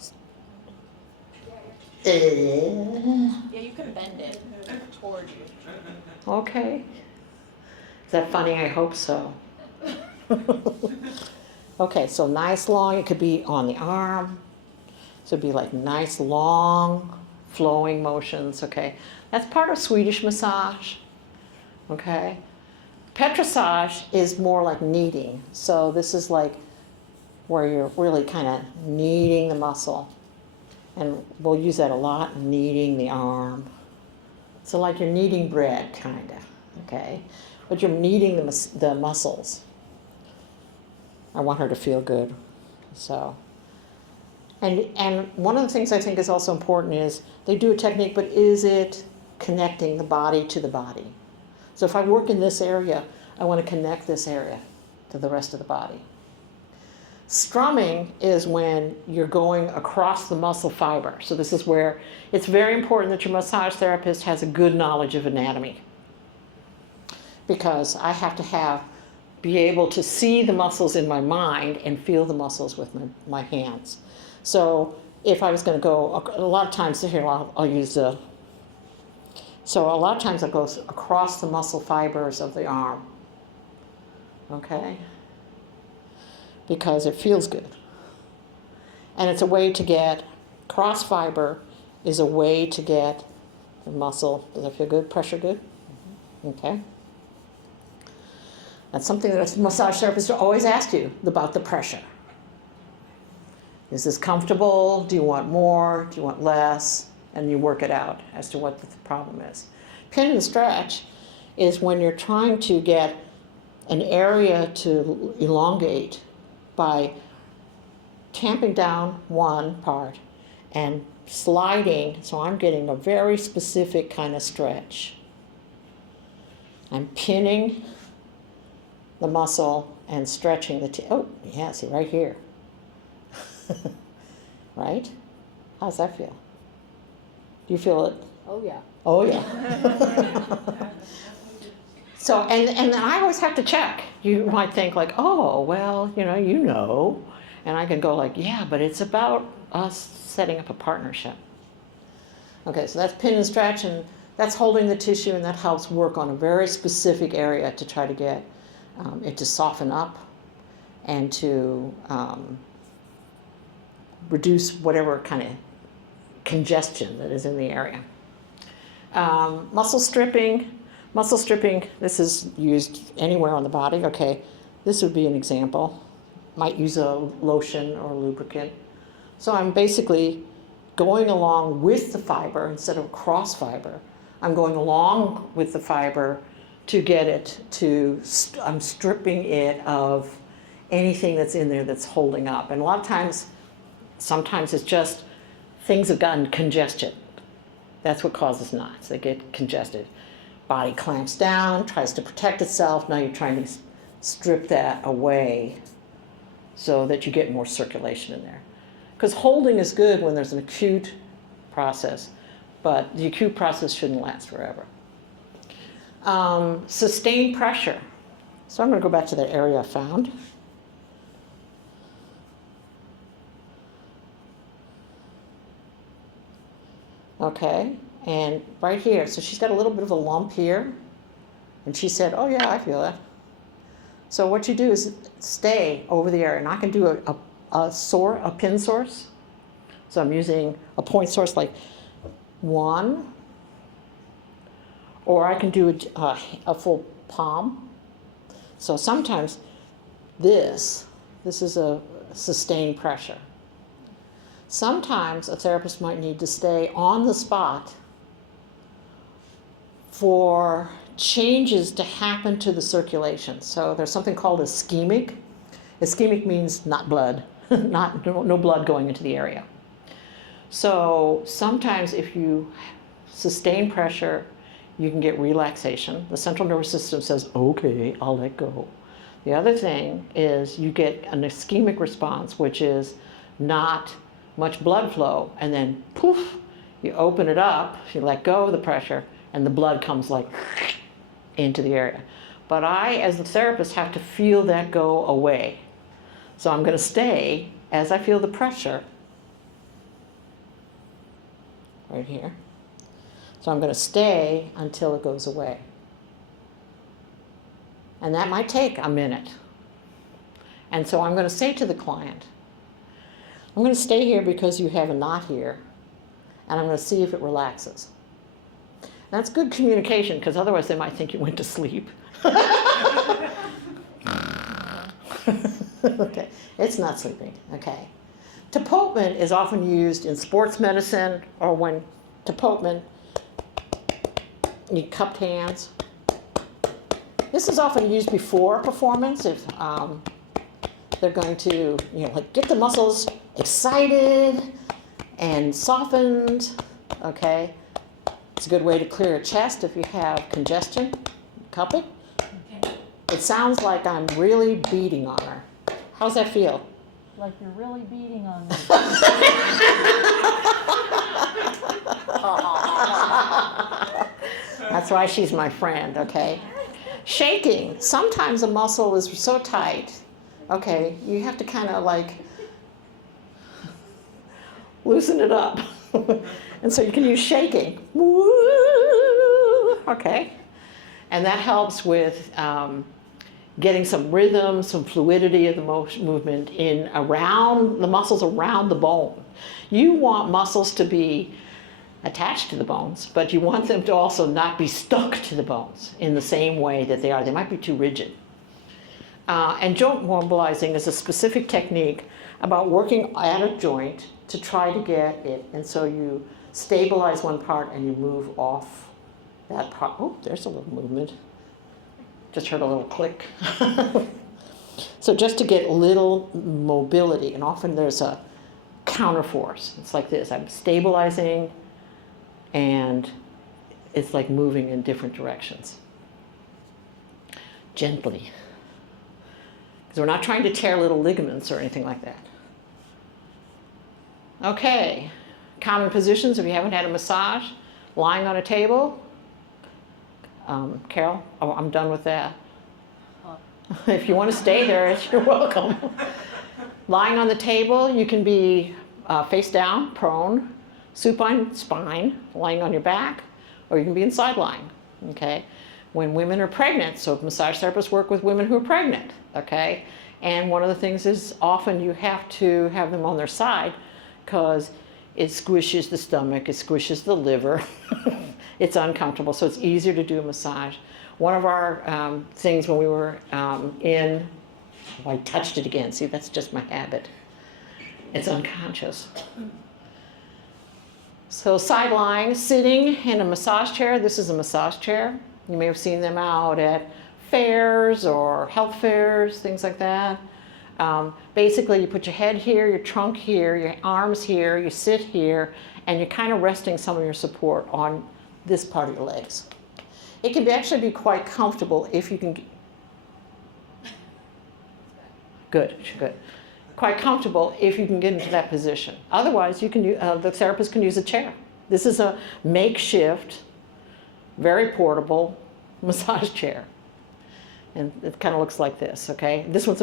Yeah, you can bend it toward you. Okay. Is that funny? I hope so. Okay, so nice long, it could be on the arm. So it'd be like nice long flowing motions, okay? That's part of Swedish massage, okay? Petrissage is more like kneading. So this is like where you're really kind of kneading the muscle. And we'll use that a lot, kneading the arm. So like you're kneading bread, kind of, okay? But you're kneading the muscles. I want her to feel good, so. And one of the things I think is also important is they do a technique, but is it connecting the body to the body? So if I work in this area, I want to connect this area to the rest of the body. Strumming is when you're going across the muscle fiber. So this is where it's very important that your massage therapist has a good knowledge of anatomy, because I have to be able to see the muscles in my mind and feel the muscles with my hands. So if I was going to go, a lot of times, here I'll use so a lot of times I go across the muscle fibers of the arm, okay? Because it feels good. And it's a way to get, cross fiber is a way to get the muscle, does that feel good? Pressure good? Okay. That's something that a massage therapist will always ask you about the pressure. Is this comfortable? Do you want more? Do you want less? And you work it out as to what the problem is. Pin and stretch is when you're trying to get an area to elongate by tamping down one part and sliding, so I'm getting a very specific kind of stretch. I'm pinning the muscle and stretching oh, yeah, see right here. Right? How's that feel? Do you feel it? Oh, yeah. Oh, yeah. So, and I always have to check. You might think like, oh, well, you know. And I can go like, yeah, but it's about us setting up a partnership. Okay, so that's pin and stretch, and that's holding the tissue, and that helps work on a very specific area to try to get it to soften up and to reduce whatever kind of congestion that is in the area. Muscle stripping. Muscle stripping, this is used anywhere on the body. Okay, this would be an example. Might use a lotion or lubricant. So I'm basically going along with the fiber instead of cross fiber. I'm going along with the fiber to get it to, I'm stripping it of anything that's in there that's holding up. And a lot of times, sometimes it's just things have gotten congested. That's what causes knots. They get congested. Body clamps down, tries to protect itself. Now you're trying to strip that away so that you get more circulation in there. Because holding is good when there's an acute process, but the acute process shouldn't last forever. Sustained pressure. So I'm going to go back to that area I found. Okay, and right here, so she's got a little bit of a lump here, and she said, oh yeah, I feel that. So what you do is stay over the area, and I can do a pin source. So I'm using a point source like 1, or I can do a full palm. So sometimes this is a sustained pressure. Sometimes a therapist might need to stay on the spot for changes to happen to the circulation. So there's something called ischemic. Ischemic means not blood, no blood going into the area. So sometimes if you sustain pressure, you can get relaxation. The central nervous system says, okay, I'll let go. The other thing is you get an ischemic response, which is not much blood flow, and then poof, you open it up, you let go of the pressure, and the blood comes like into the area. But I, as the therapist, have to feel that go away. So I'm going to stay as I feel the pressure right here. So I'm going to stay until it goes away. And that might take a minute. And so I'm going to say to the client, I'm going to stay here because you have a knot here, and I'm going to see if it relaxes. That's good communication, because otherwise they might think you went to sleep. Okay, it's not sleeping, okay. Tapotement is often used in sports medicine, or when tapotement, you cupped hands. This is often used before a performance if they're going to, like get the muscles excited and softened, okay? It's a good way to clear a chest if you have congestion. Cup it. Okay. It sounds like I'm really beating on her. How's that feel? Like you're really beating on me. That's why she's my friend, okay? Shaking. Sometimes a muscle is so tight, okay, you have to kind of like loosen it up. And so you can use shaking. Okay? And that helps with getting some rhythm, some fluidity of the movement in around the muscles around the bone. You want muscles to be attached to the bones, but you want them to also not be stuck to the bones in the same way that they are. They might be too rigid. And joint mobilizing is a specific technique about working at a joint to try to get it. And so you stabilize one part and you move off that part. Oh, there's a little movement. Just heard a little click. So just to get little mobility, and often there's a counterforce. It's like this. I'm stabilizing, and it's like moving in different directions. Gently. Because we're not trying to tear little ligaments or anything like that. Okay, common positions if you haven't had a massage. Lying on a table, Carol, oh, I'm done with that. If you want to stay there, you're welcome. Lying on the table, you can be face down, prone, supine spine, lying on your back, or you can be in side lying, okay? When women are pregnant, so massage therapists work with women who are pregnant, okay? And one of the things is often you have to have them on their side because it squishes the stomach, it squishes the liver, it's uncomfortable, so it's easier to do a massage. One of our things when we were oh, I touched it again, see, that's just my habit. It's unconscious. So side lying, sitting in a massage chair. This is a massage chair. You may have seen them out at fairs or health fairs, things like that. Basically, you put your head here, your trunk here, your arms here, you sit here, and you're kind of resting some of your support on this part of your legs. It can actually be quite comfortable if you can. Good, good. Quite comfortable if you can get into that position. Otherwise, you can the therapist can use a chair. This is a makeshift, very portable massage chair. And it kind of looks like this, okay? This one's,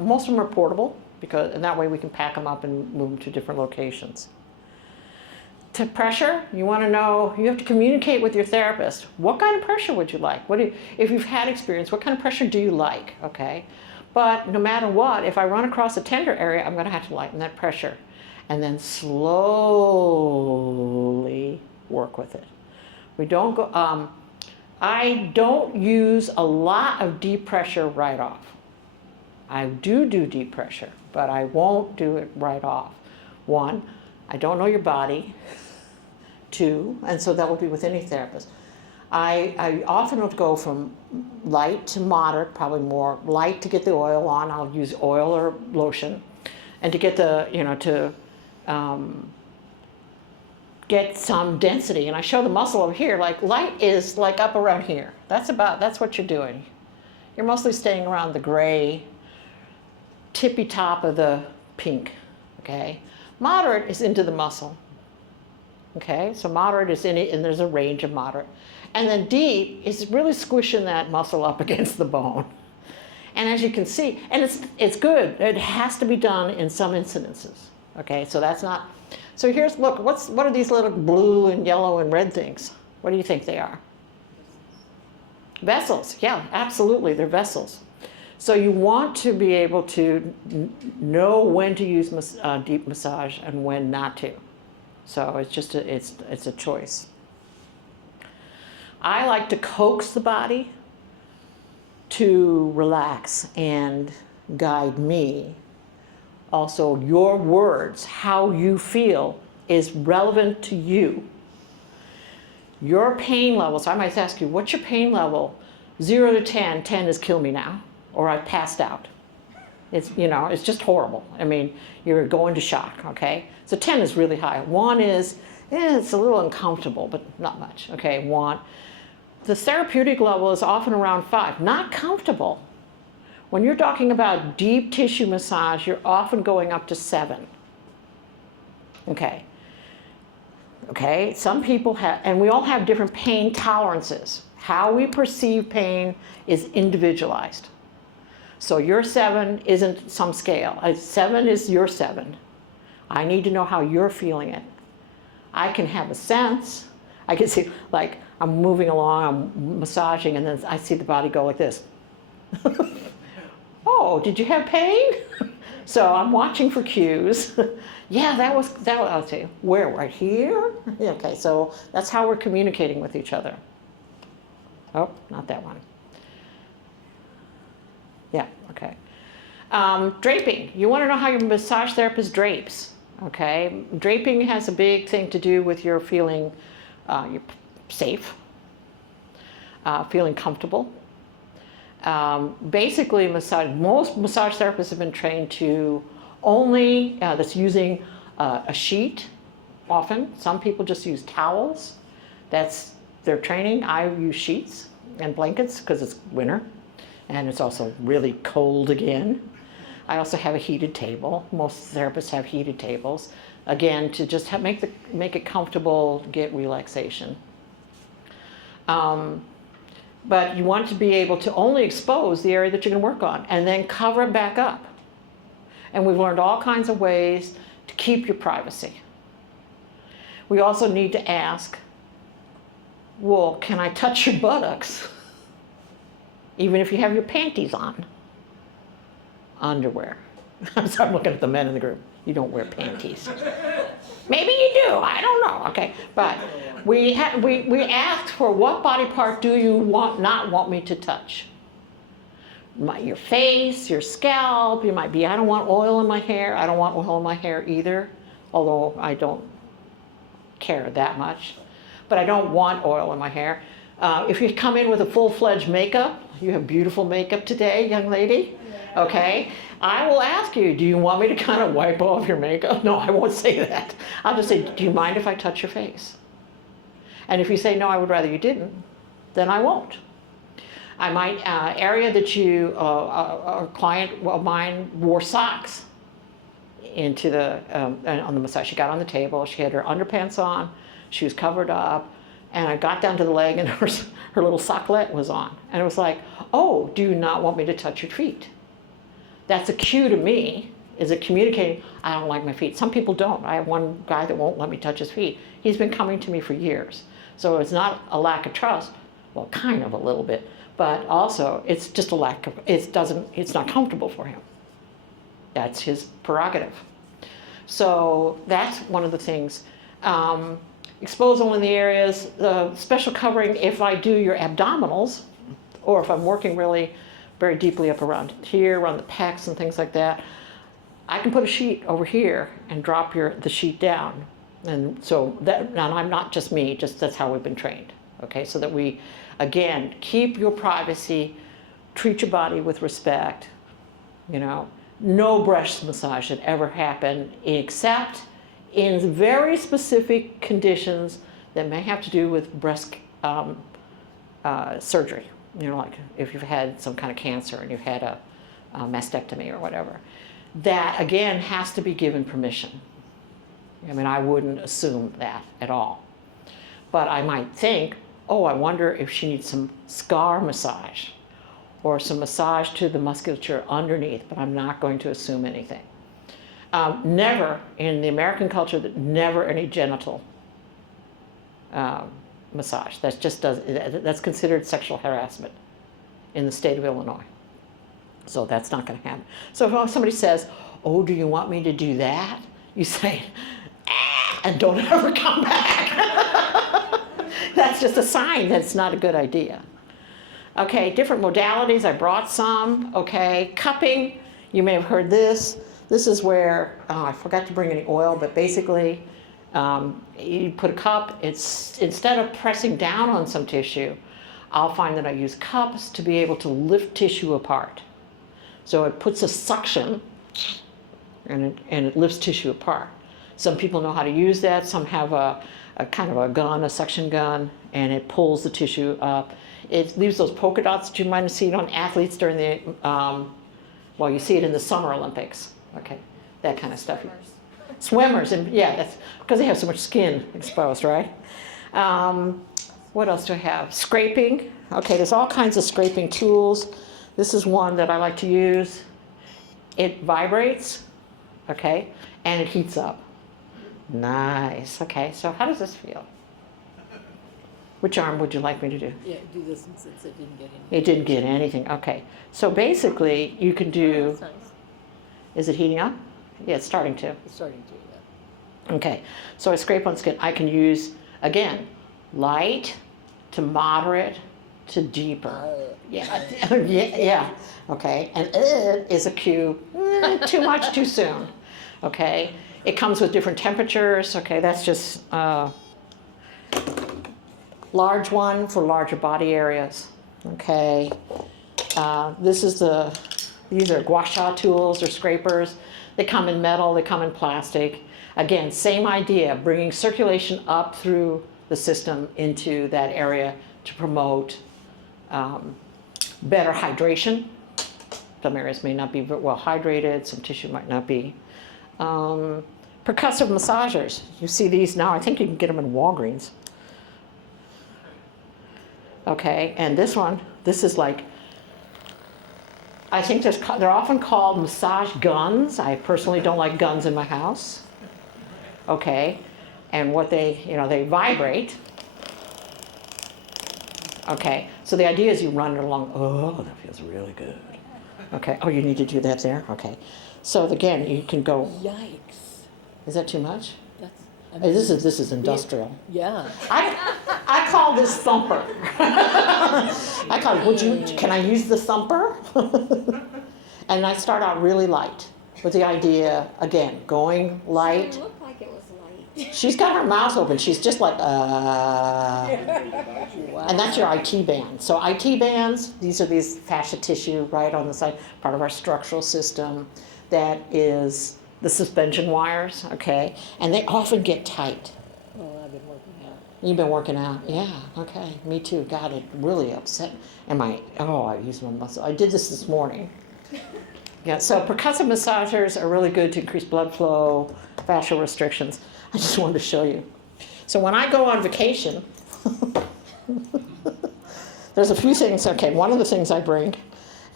most of them are portable, and that way we can pack them up and move them to different locations. To pressure, you want to know, you have to communicate with your therapist. What kind of pressure would you like? If you've had experience, what kind of pressure do you like, okay? But no matter what, if I run across a tender area, I'm going to have to lighten that pressure and then slowly work with it. We don't go, I don't use a lot of deep pressure right off. I do deep pressure, but I won't do it right off. One, I don't know your body. Two, and so that would be with any therapist. I often will go from light to moderate, probably more light to get the oil on. I'll use oil or lotion, and to get the, get some density. And I show the muscle over here, like light is like up around here. That's what you're doing. You're mostly staying around the gray, tippy top of the pink, okay? Moderate is into the muscle. Okay, so moderate is in it, and there's a range of moderate. And then deep is really squishing that muscle up against the bone. And as you can see, and it's good. It has to be done in some incidences. Okay, so that's not. So here's, look, what are these little blue and yellow and red things? What do you think they are? Vessels, yeah, absolutely, they're vessels. So you want to be able to know when to use deep massage and when not to. So it's just it's a choice. I like to coax the body to relax and guide me. Also, your words, how you feel, is relevant to you. Your pain level, so I might ask you, what's your pain level? 0 to 10, 10 is kill me now, or I passed out. It's, it's just horrible. I mean, you're going to shock, okay? So 10 is really high. 1 is, it's a little uncomfortable, but not much, okay? 1. The therapeutic level is often around 5, not comfortable. When you're talking about deep tissue massage, you're often going up to 7, okay? Okay, some people have, and we all have different pain tolerances. How we perceive pain is individualized. So your 7 isn't some scale. 7 is your 7. I need to know how you're feeling it. I can have a sense. I can see, like, I'm moving along, I'm massaging, and then I see the body go like this. Oh, did you have pain? So I'm watching for cues. Yeah, that was, I'll say, where, right here? Okay, so that's how we're communicating with each other. Oh, not that one. Yeah, okay. Draping. You want to know how your massage therapist drapes, okay? Draping has a big thing to do with your feeling you're safe, feeling comfortable. Basically, most massage therapists have been trained to only, that's using a sheet often. Some people just use towels. That's their training. I use sheets and blankets because it's winter. And it's also really cold again. I also have a heated table. Most therapists have heated tables. Again, to just make it comfortable, get relaxation. But you want to be able to only expose the area that you're going to work on and then cover it back up. And we've learned all kinds of ways to keep your privacy. We also need to ask, well, can I touch your buttocks? Even if you have your panties on. Underwear. I'm sorry, I'm looking at the men in the group. You don't wear panties. Maybe you do, I don't know, okay. But we asked for what body part do you not want me to touch? Your face, your scalp, you might be, I don't want oil in my hair. I don't want oil in my hair either, although I don't care that much. But I don't want oil in my hair. If you come in with a full-fledged makeup, you have beautiful makeup today, young lady, okay? I will ask you, do you want me to kind of wipe off your makeup? No, I won't say that. I'll just say, do you mind if I touch your face? And if you say, no, I would rather you didn't, then I won't. I might, area that you, a client of mine wore socks into the, on the massage. She got on the table, she had her underpants on, she was covered up, and I got down to the leg and her little socklet was on. And it was like, oh, do you not want me to touch your feet? That's a cue to me. Is it communicating, I don't like my feet? Some people don't. I have one guy that won't let me touch his feet. He's been coming to me for years. So it's not a lack of trust, well, kind of a little bit, but also it's just a lack of, it's not comfortable for him. That's his prerogative. So that's one of the things. Expose only the areas, special covering if I do your abdominals, or if I'm working really very deeply up around here, around the pecs and things like that. I can put a sheet over here and drop the sheet down. And so that, and I'm not just me, just that's how we've been trained. Okay, so that we, again, keep your privacy, treat your body with respect, you know. No breast massage should ever happen except in very specific conditions that may have to do with breast surgery. You know, like if you've had some kind of cancer and you've had a mastectomy or whatever. That, again, has to be given permission. I mean, I wouldn't assume that at all. But I might think, oh, I wonder if she needs some scar massage or some massage to the musculature underneath, but I'm not going to assume anything. Never, in the American culture, never any genital massage. That's considered sexual harassment in the state of Illinois. So that's not going to happen. So if somebody says, oh, do you want me to do that? You say, ah, and don't ever come back. That's just a sign that it's not a good idea. Okay, different modalities, I brought some. Okay, cupping, you may have heard this. This is where, I forgot to bring any oil, but basically, you put a cup, instead of pressing down on some tissue, I'll find that I use cups to be able to lift tissue apart. So it puts a suction, and it lifts tissue apart. Some people know how to use that. Some have a kind of a gun, a suction gun, and it pulls the tissue up. It leaves those polka dots that you might have seen on athletes during the, well, you see it in the Summer Olympics. Okay, that kind of stuff. Swimmers, and yeah, that's because they have so much skin exposed, right? What else do I have? Scraping. Okay, there's all kinds of scraping tools. This is one that I like to use. It vibrates, okay, and it heats up. Nice. Okay, so how does this feel? Which arm would you like me to do? Yeah, do this since it didn't get anything. It didn't get anything. Okay, so basically you can do. That's nice. Is it heating up? Yeah, it's starting to. It's starting to, yeah. Okay, so I scrape on skin. I can use, again, light to moderate to deeper. Yeah, yeah. Okay, and is a cue. Too much too soon. Okay, it comes with different temperatures. Okay, that's just large one for larger body areas. Okay, these are gua sha tools or scrapers. They come in metal, they come in plastic. Again, same idea, bringing circulation up through the system into that area to promote better hydration. Some areas may not be well hydrated, some tissue might not be. Percussive massagers, you see these now, I think you can get them in Walgreens. Okay, and this is like, I think they're often called massage guns. I personally don't like guns in my house. Okay, and what they vibrate. Okay, so the idea is you run it along. Oh, that feels really good. Okay, oh, you need to do that there? Okay. So again, you can go, Yikes. is that too much? That's, I Hey, this is industrial. yeah. I call this thumper. I call it, can I use the thumper? And I start out really light with the idea, again, going light. It looked like it was light. She's got her mouth open. She's just like, Wow. and that's your IT band. So IT bands, these are these fascia tissue right on the side, part of our structural system. That is the suspension wires, okay? And they often get tight. Well, I've been working out. You've been working out? Yeah, okay, me too. God, it really upset. I used my muscle. I did this morning. Yeah, so percussive massagers are really good to increase blood flow, fascial restrictions. I just wanted to show you. So when I go on vacation, there's a few things. Okay, one of the things I bring is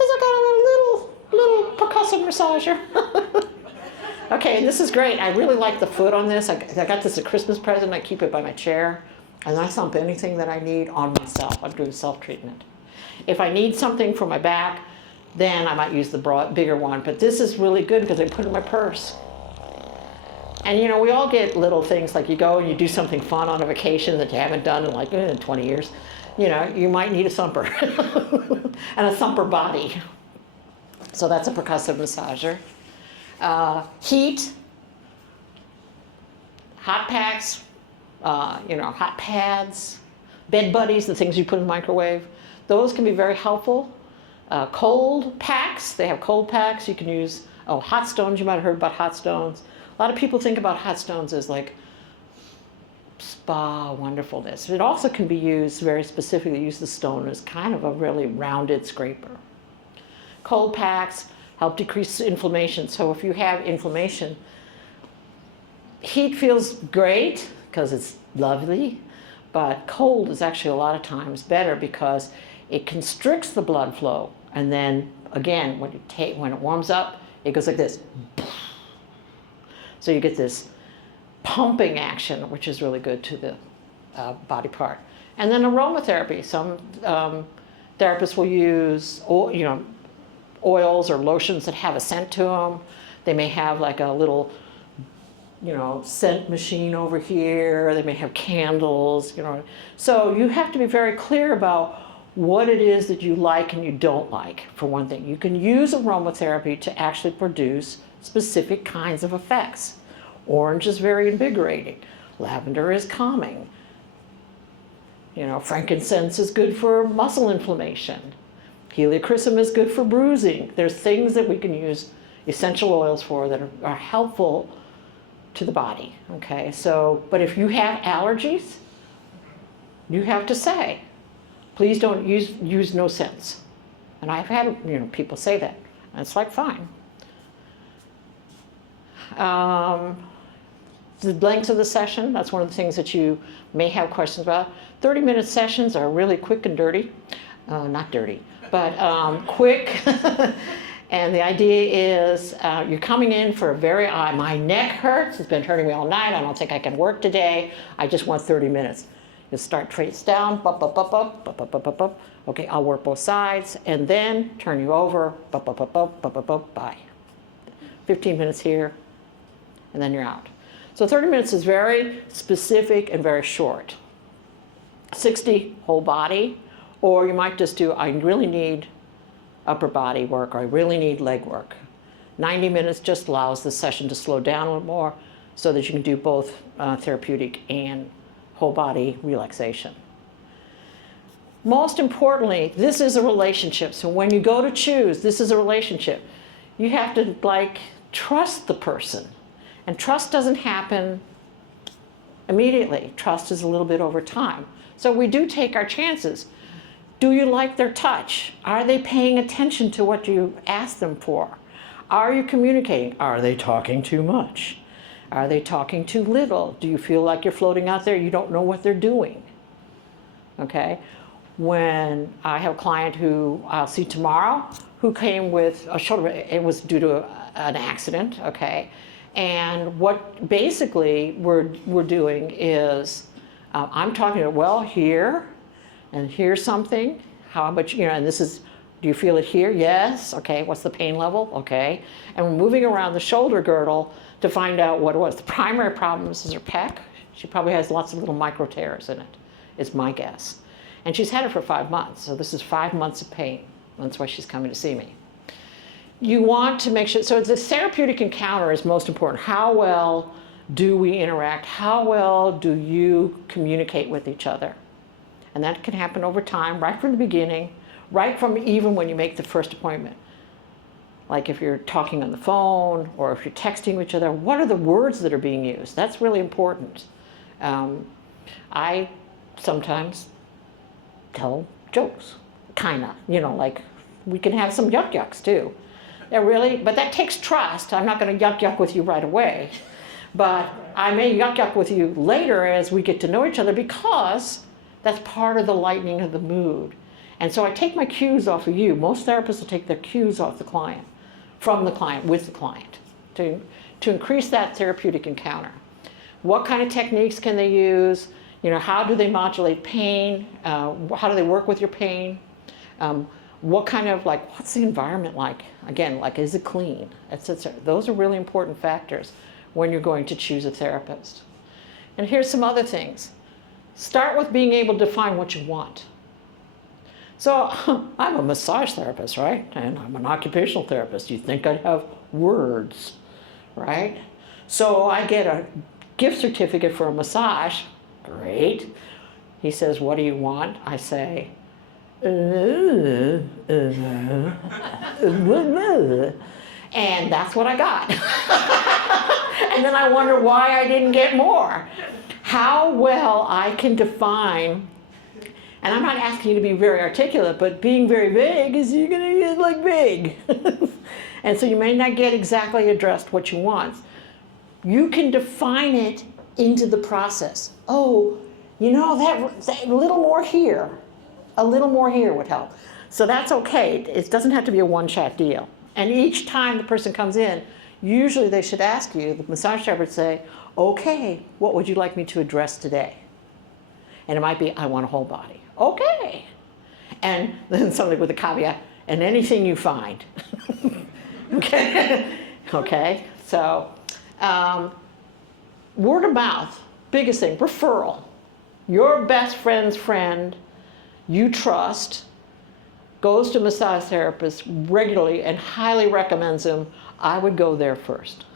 I got a little percussive massager. Okay, and this is great. I really like the foot on this. I got this as a Christmas present. I keep it by my chair, and I thump anything that I need on myself. I'm doing self-treatment. If I need something for my back, then I might use the bigger one. But this is really good because I put it in my purse. And we all get little things like you go and you do something fun on a vacation that you haven't done in like 20 years. You might need a thumper and a thumper body. So that's a percussive massager. Heat, hot packs, hot pads, bed buddies, the things you put in the microwave. Those can be very helpful. Cold packs, they have cold packs. You can use, hot stones, you might have heard about hot stones. A lot of people think about hot stones as like spa wonderfulness. It also can be used very specifically, use the stone as kind of a really rounded scraper. Cold packs help decrease inflammation. So if you have inflammation, heat feels great because it's lovely, but cold is actually a lot of times better because it constricts the blood flow. And then again, when it warms up, it goes like this. So you get this pumping action, which is really good to the body part. And then aromatherapy. Some therapists will use oils or lotions that have a scent to them. They may have like a little scent machine over here. They may have candles, So you have to be very clear about what it is that you like and you don't like, for one thing. You can use aromatherapy to actually produce specific kinds of effects. Orange is very invigorating. Lavender is calming. Frankincense is good for muscle inflammation. Helichrysum is good for bruising. There's things that we can use essential oils for that are helpful to the body, okay? So, but if you have allergies, you have to say, please don't use no scents. And I've had people say that, and it's like, fine. The length of the session, that's one of the things that you may have questions about. 30-minute sessions are really quick and dirty. Not dirty, but quick. And the idea is you're coming in for my neck hurts, it's been hurting me all night, I don't think I can work today, I just want 30 minutes. You start face down, bup, bup, bup, bup, bup, bup, bup, bup, bup. Okay, I'll work both sides, and then turn you over, bup, bup, bup, bup, bup, bup, bup, bye. 15 minutes here, and then you're out. So 30 minutes is very specific and very short. 60, whole body, or you might just do, I really need upper body work, or I really need leg work. 90 minutes just allows the session to slow down a little more so that you can do both therapeutic and whole body relaxation. Most importantly, this is a relationship. So when you go to choose, this is a relationship. You have to trust the person. And trust doesn't happen immediately. Trust is a little bit over time. So we do take our chances. Do you like their touch? Are they paying attention to what you ask them for? Are you communicating? Are they talking too much? Are they talking too little? Do you feel like you're floating out there? You don't know what they're doing. Okay? when I have a client who I'll see tomorrow who came with a shoulder, it was due to an accident, okay? And what basically we're doing is, I'm talking to, well, here, and here's something, how much, and this is, do you feel it here? Yes, okay, what's the pain level? Okay. And we're moving around the shoulder girdle to find out what it was. The primary problem is her pec. She probably has lots of little micro tears in it, is my guess. And she's had it for 5 months, so this is 5 months of pain. That's why she's coming to see me. You want to make sure, so the therapeutic encounter is most important. How well do we interact? How well do you communicate with each other? And that can happen over time, right from the beginning, right from even when you make the first appointment. Like if you're talking on the phone or if you're texting each other, what are the words that are being used? That's really important. I sometimes tell jokes, kinda, like we can have some yuck-yucks too. But that takes trust. I'm not gonna yuck-yuck with you right away, but I may yuck-yuck with you later as we get to know each other because that's part of the lightening of the mood. And so I take my cues off of you. Most therapists will take their cues off the client, from the client, with the client, to increase that therapeutic encounter. What kind of techniques can they use? How do they modulate pain? How do they work with your pain? What kind of, what's the environment like? Again, is it clean, etc. Those are really important factors when you're going to choose a therapist. And here's some other things. Start with being able to define what you want. So I'm a massage therapist, right? And I'm an occupational therapist. You'd think I'd have words, right? So I get a gift certificate for a massage. Great. He says, what do you want? I say, and that's what I got. And then I wonder why I didn't get more. How well I can define, and I'm not asking you to be very articulate, but being very vague is you're gonna get vague. And so you may not get exactly addressed what you want. You can define it into the process. Oh, that little more here, a little more here would help. So that's okay. It doesn't have to be a one-shot deal. And each time the person comes in, usually they should ask you, the massage therapist say, okay, what would you like me to address today? And it might be, I want a whole body. Okay. And then something with a caveat, and anything you find. Okay. Okay. So word of mouth, biggest thing, referral. Your best friend's friend you trust goes to a massage therapist regularly and highly recommends him. I would go there first.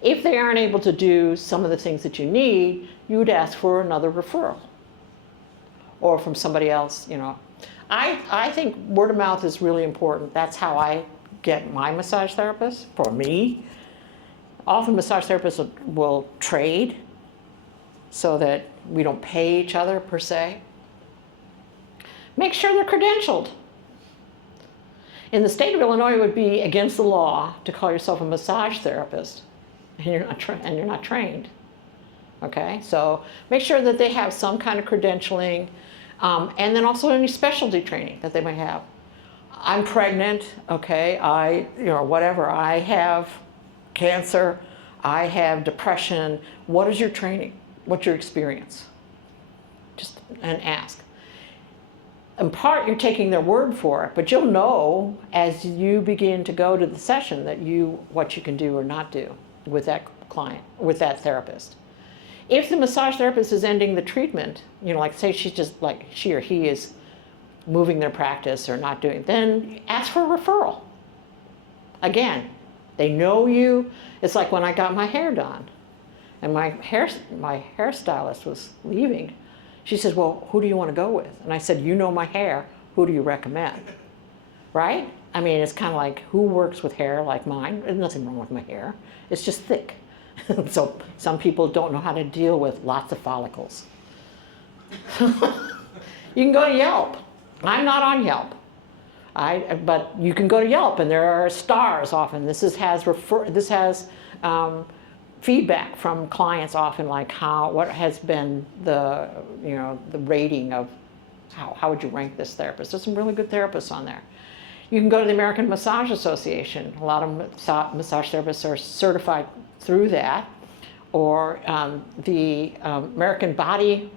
If they aren't able to do some of the things that you need, you would ask for another referral or from somebody else. I think word of mouth is really important. That's how I get my massage therapist, for me. Often massage therapists will trade so that we don't pay each other per se. Make sure they're credentialed. In the state of Illinois, it would be against the law to call yourself a massage therapist and you're not trained. Okay, so make sure that they have some kind of credentialing, and then also any specialty training that they might have. I'm pregnant, okay, whatever, I have cancer, I have depression. What is your training? What's your experience? And ask. In part, you're taking their word for it, but you'll know as you begin to go to the session what you can do or not do with that client, with that therapist. If the massage therapist is ending the treatment, say she's just she or he is moving their practice or not doing, then ask for a referral. Again, they know you. It's like when I got my hair done and my hairstylist was leaving. She says, well, who do you want to go with? And I said, you know my hair, who do you recommend? Right? I mean, it's kind of like, who works with hair like mine? There's nothing wrong with my hair. It's just thick. So some people don't know how to deal with lots of follicles. You can go to Yelp. I'm not on Yelp. But you can go to Yelp and there are stars often. This has feedback from clients often, like what has been the rating of how would you rank this therapist? There's some really good therapists on there. You can go to the American Massage Association. A lot of massage therapists are certified through that. Or the American Body,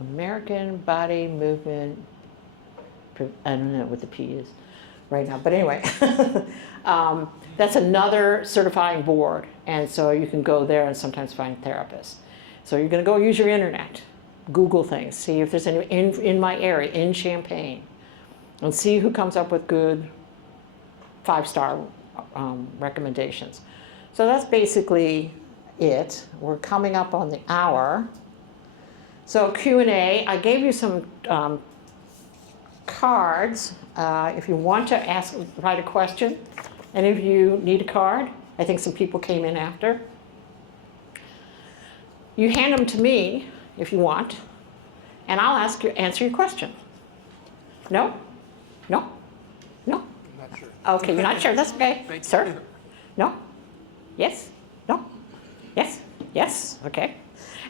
American Body Movement, I don't know what the P is right now, but anyway, that's another certifying board. And so you can go there and sometimes find therapists. So you're gonna go use your internet, Google things, see if there's any in my area, in Champaign, and see who comes up with good 5-star recommendations. So that's basically it. We're coming up on the hour. So Q&A, I gave you some cards. If you want to write a question, any of you need a card? I think some people came in after. You hand them to me if you want, and I'll answer your question. No? No? No? I'm not sure. Okay, you're not sure, that's okay. Thank you. Sir? No? Yes? No? Yes? Yes? Okay.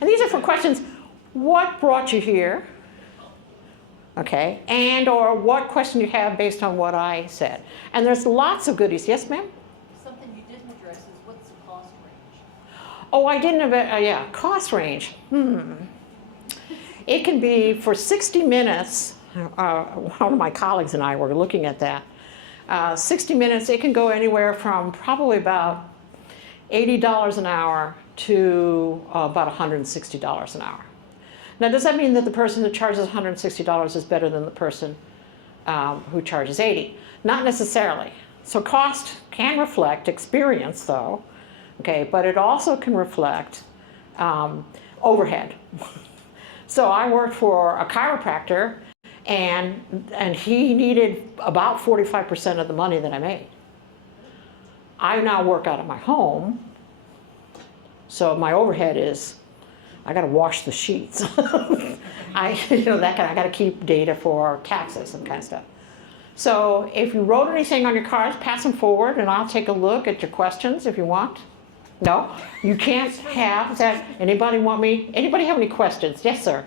And these are for questions, what brought you here? Okay, and or what question you have based on what I said. And there's lots of goodies. Yes, ma'am? Something you didn't address is what's the cost range? Oh, I didn't, yeah, cost range. It can be for 60 minutes, one of my colleagues and I were looking at that. 60 minutes, it can go anywhere from probably about $80 an hour to about $160 an hour. Now, does that mean that the person who charges $160 is better than the person who charges $80? Not necessarily. So cost can reflect experience, though, okay, but it also can reflect overhead. So I worked for a chiropractor, and he needed about 45% of the money that I made. I now work out of my home, so my overhead is, I got to wash the sheets. I got to keep data for taxes and kind of stuff. So if you wrote anything on your cards, pass them forward, and I'll take a look at your questions if you want. No, you can't have that. Anybody have any questions? Yes, sir.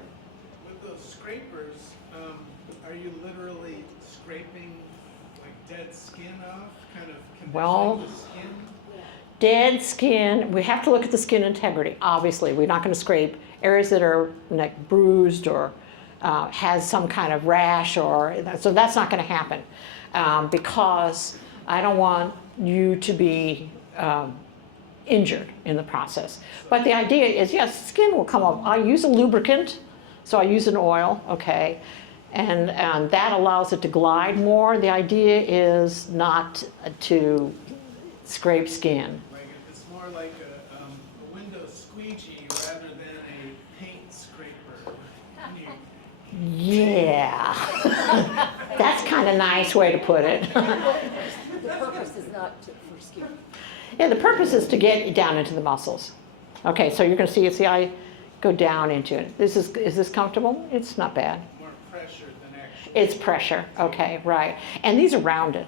With those scrapers, are you literally scraping like dead skin off, kind of conditioning Well, the skin? dead skin, we have to look at the skin integrity, obviously. We're not going to scrape areas that are like bruised or has some kind of rash, so that's not going to happen because I don't want you to be injured in the process. But the idea is, yes, skin will come off. I use a lubricant, so I use an oil, okay, and that allows it to glide more. The idea is not to scrape skin. Like it's more like a window squeegee rather than a paint scraper. Yeah, that's kind of a nice way to put it. The purpose is not for skin. Yeah, the purpose is to get down into the muscles. Okay, so you're going to see I go down into it. Is this comfortable? It's not bad. More pressure than actual. It's pressure. Okay, right. And these are rounded.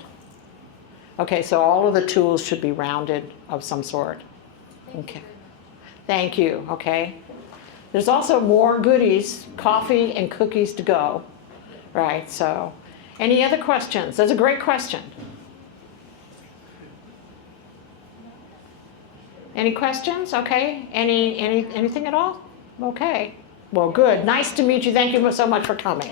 Okay, so all of the tools should be rounded of some sort. Okay. Thank you. Okay. There's also more goodies, coffee and cookies to go. Right. So, any other questions? That's a great question. Any questions? Okay. Anything at all? Okay. Well, good. Nice to meet you. Thank you so much for coming.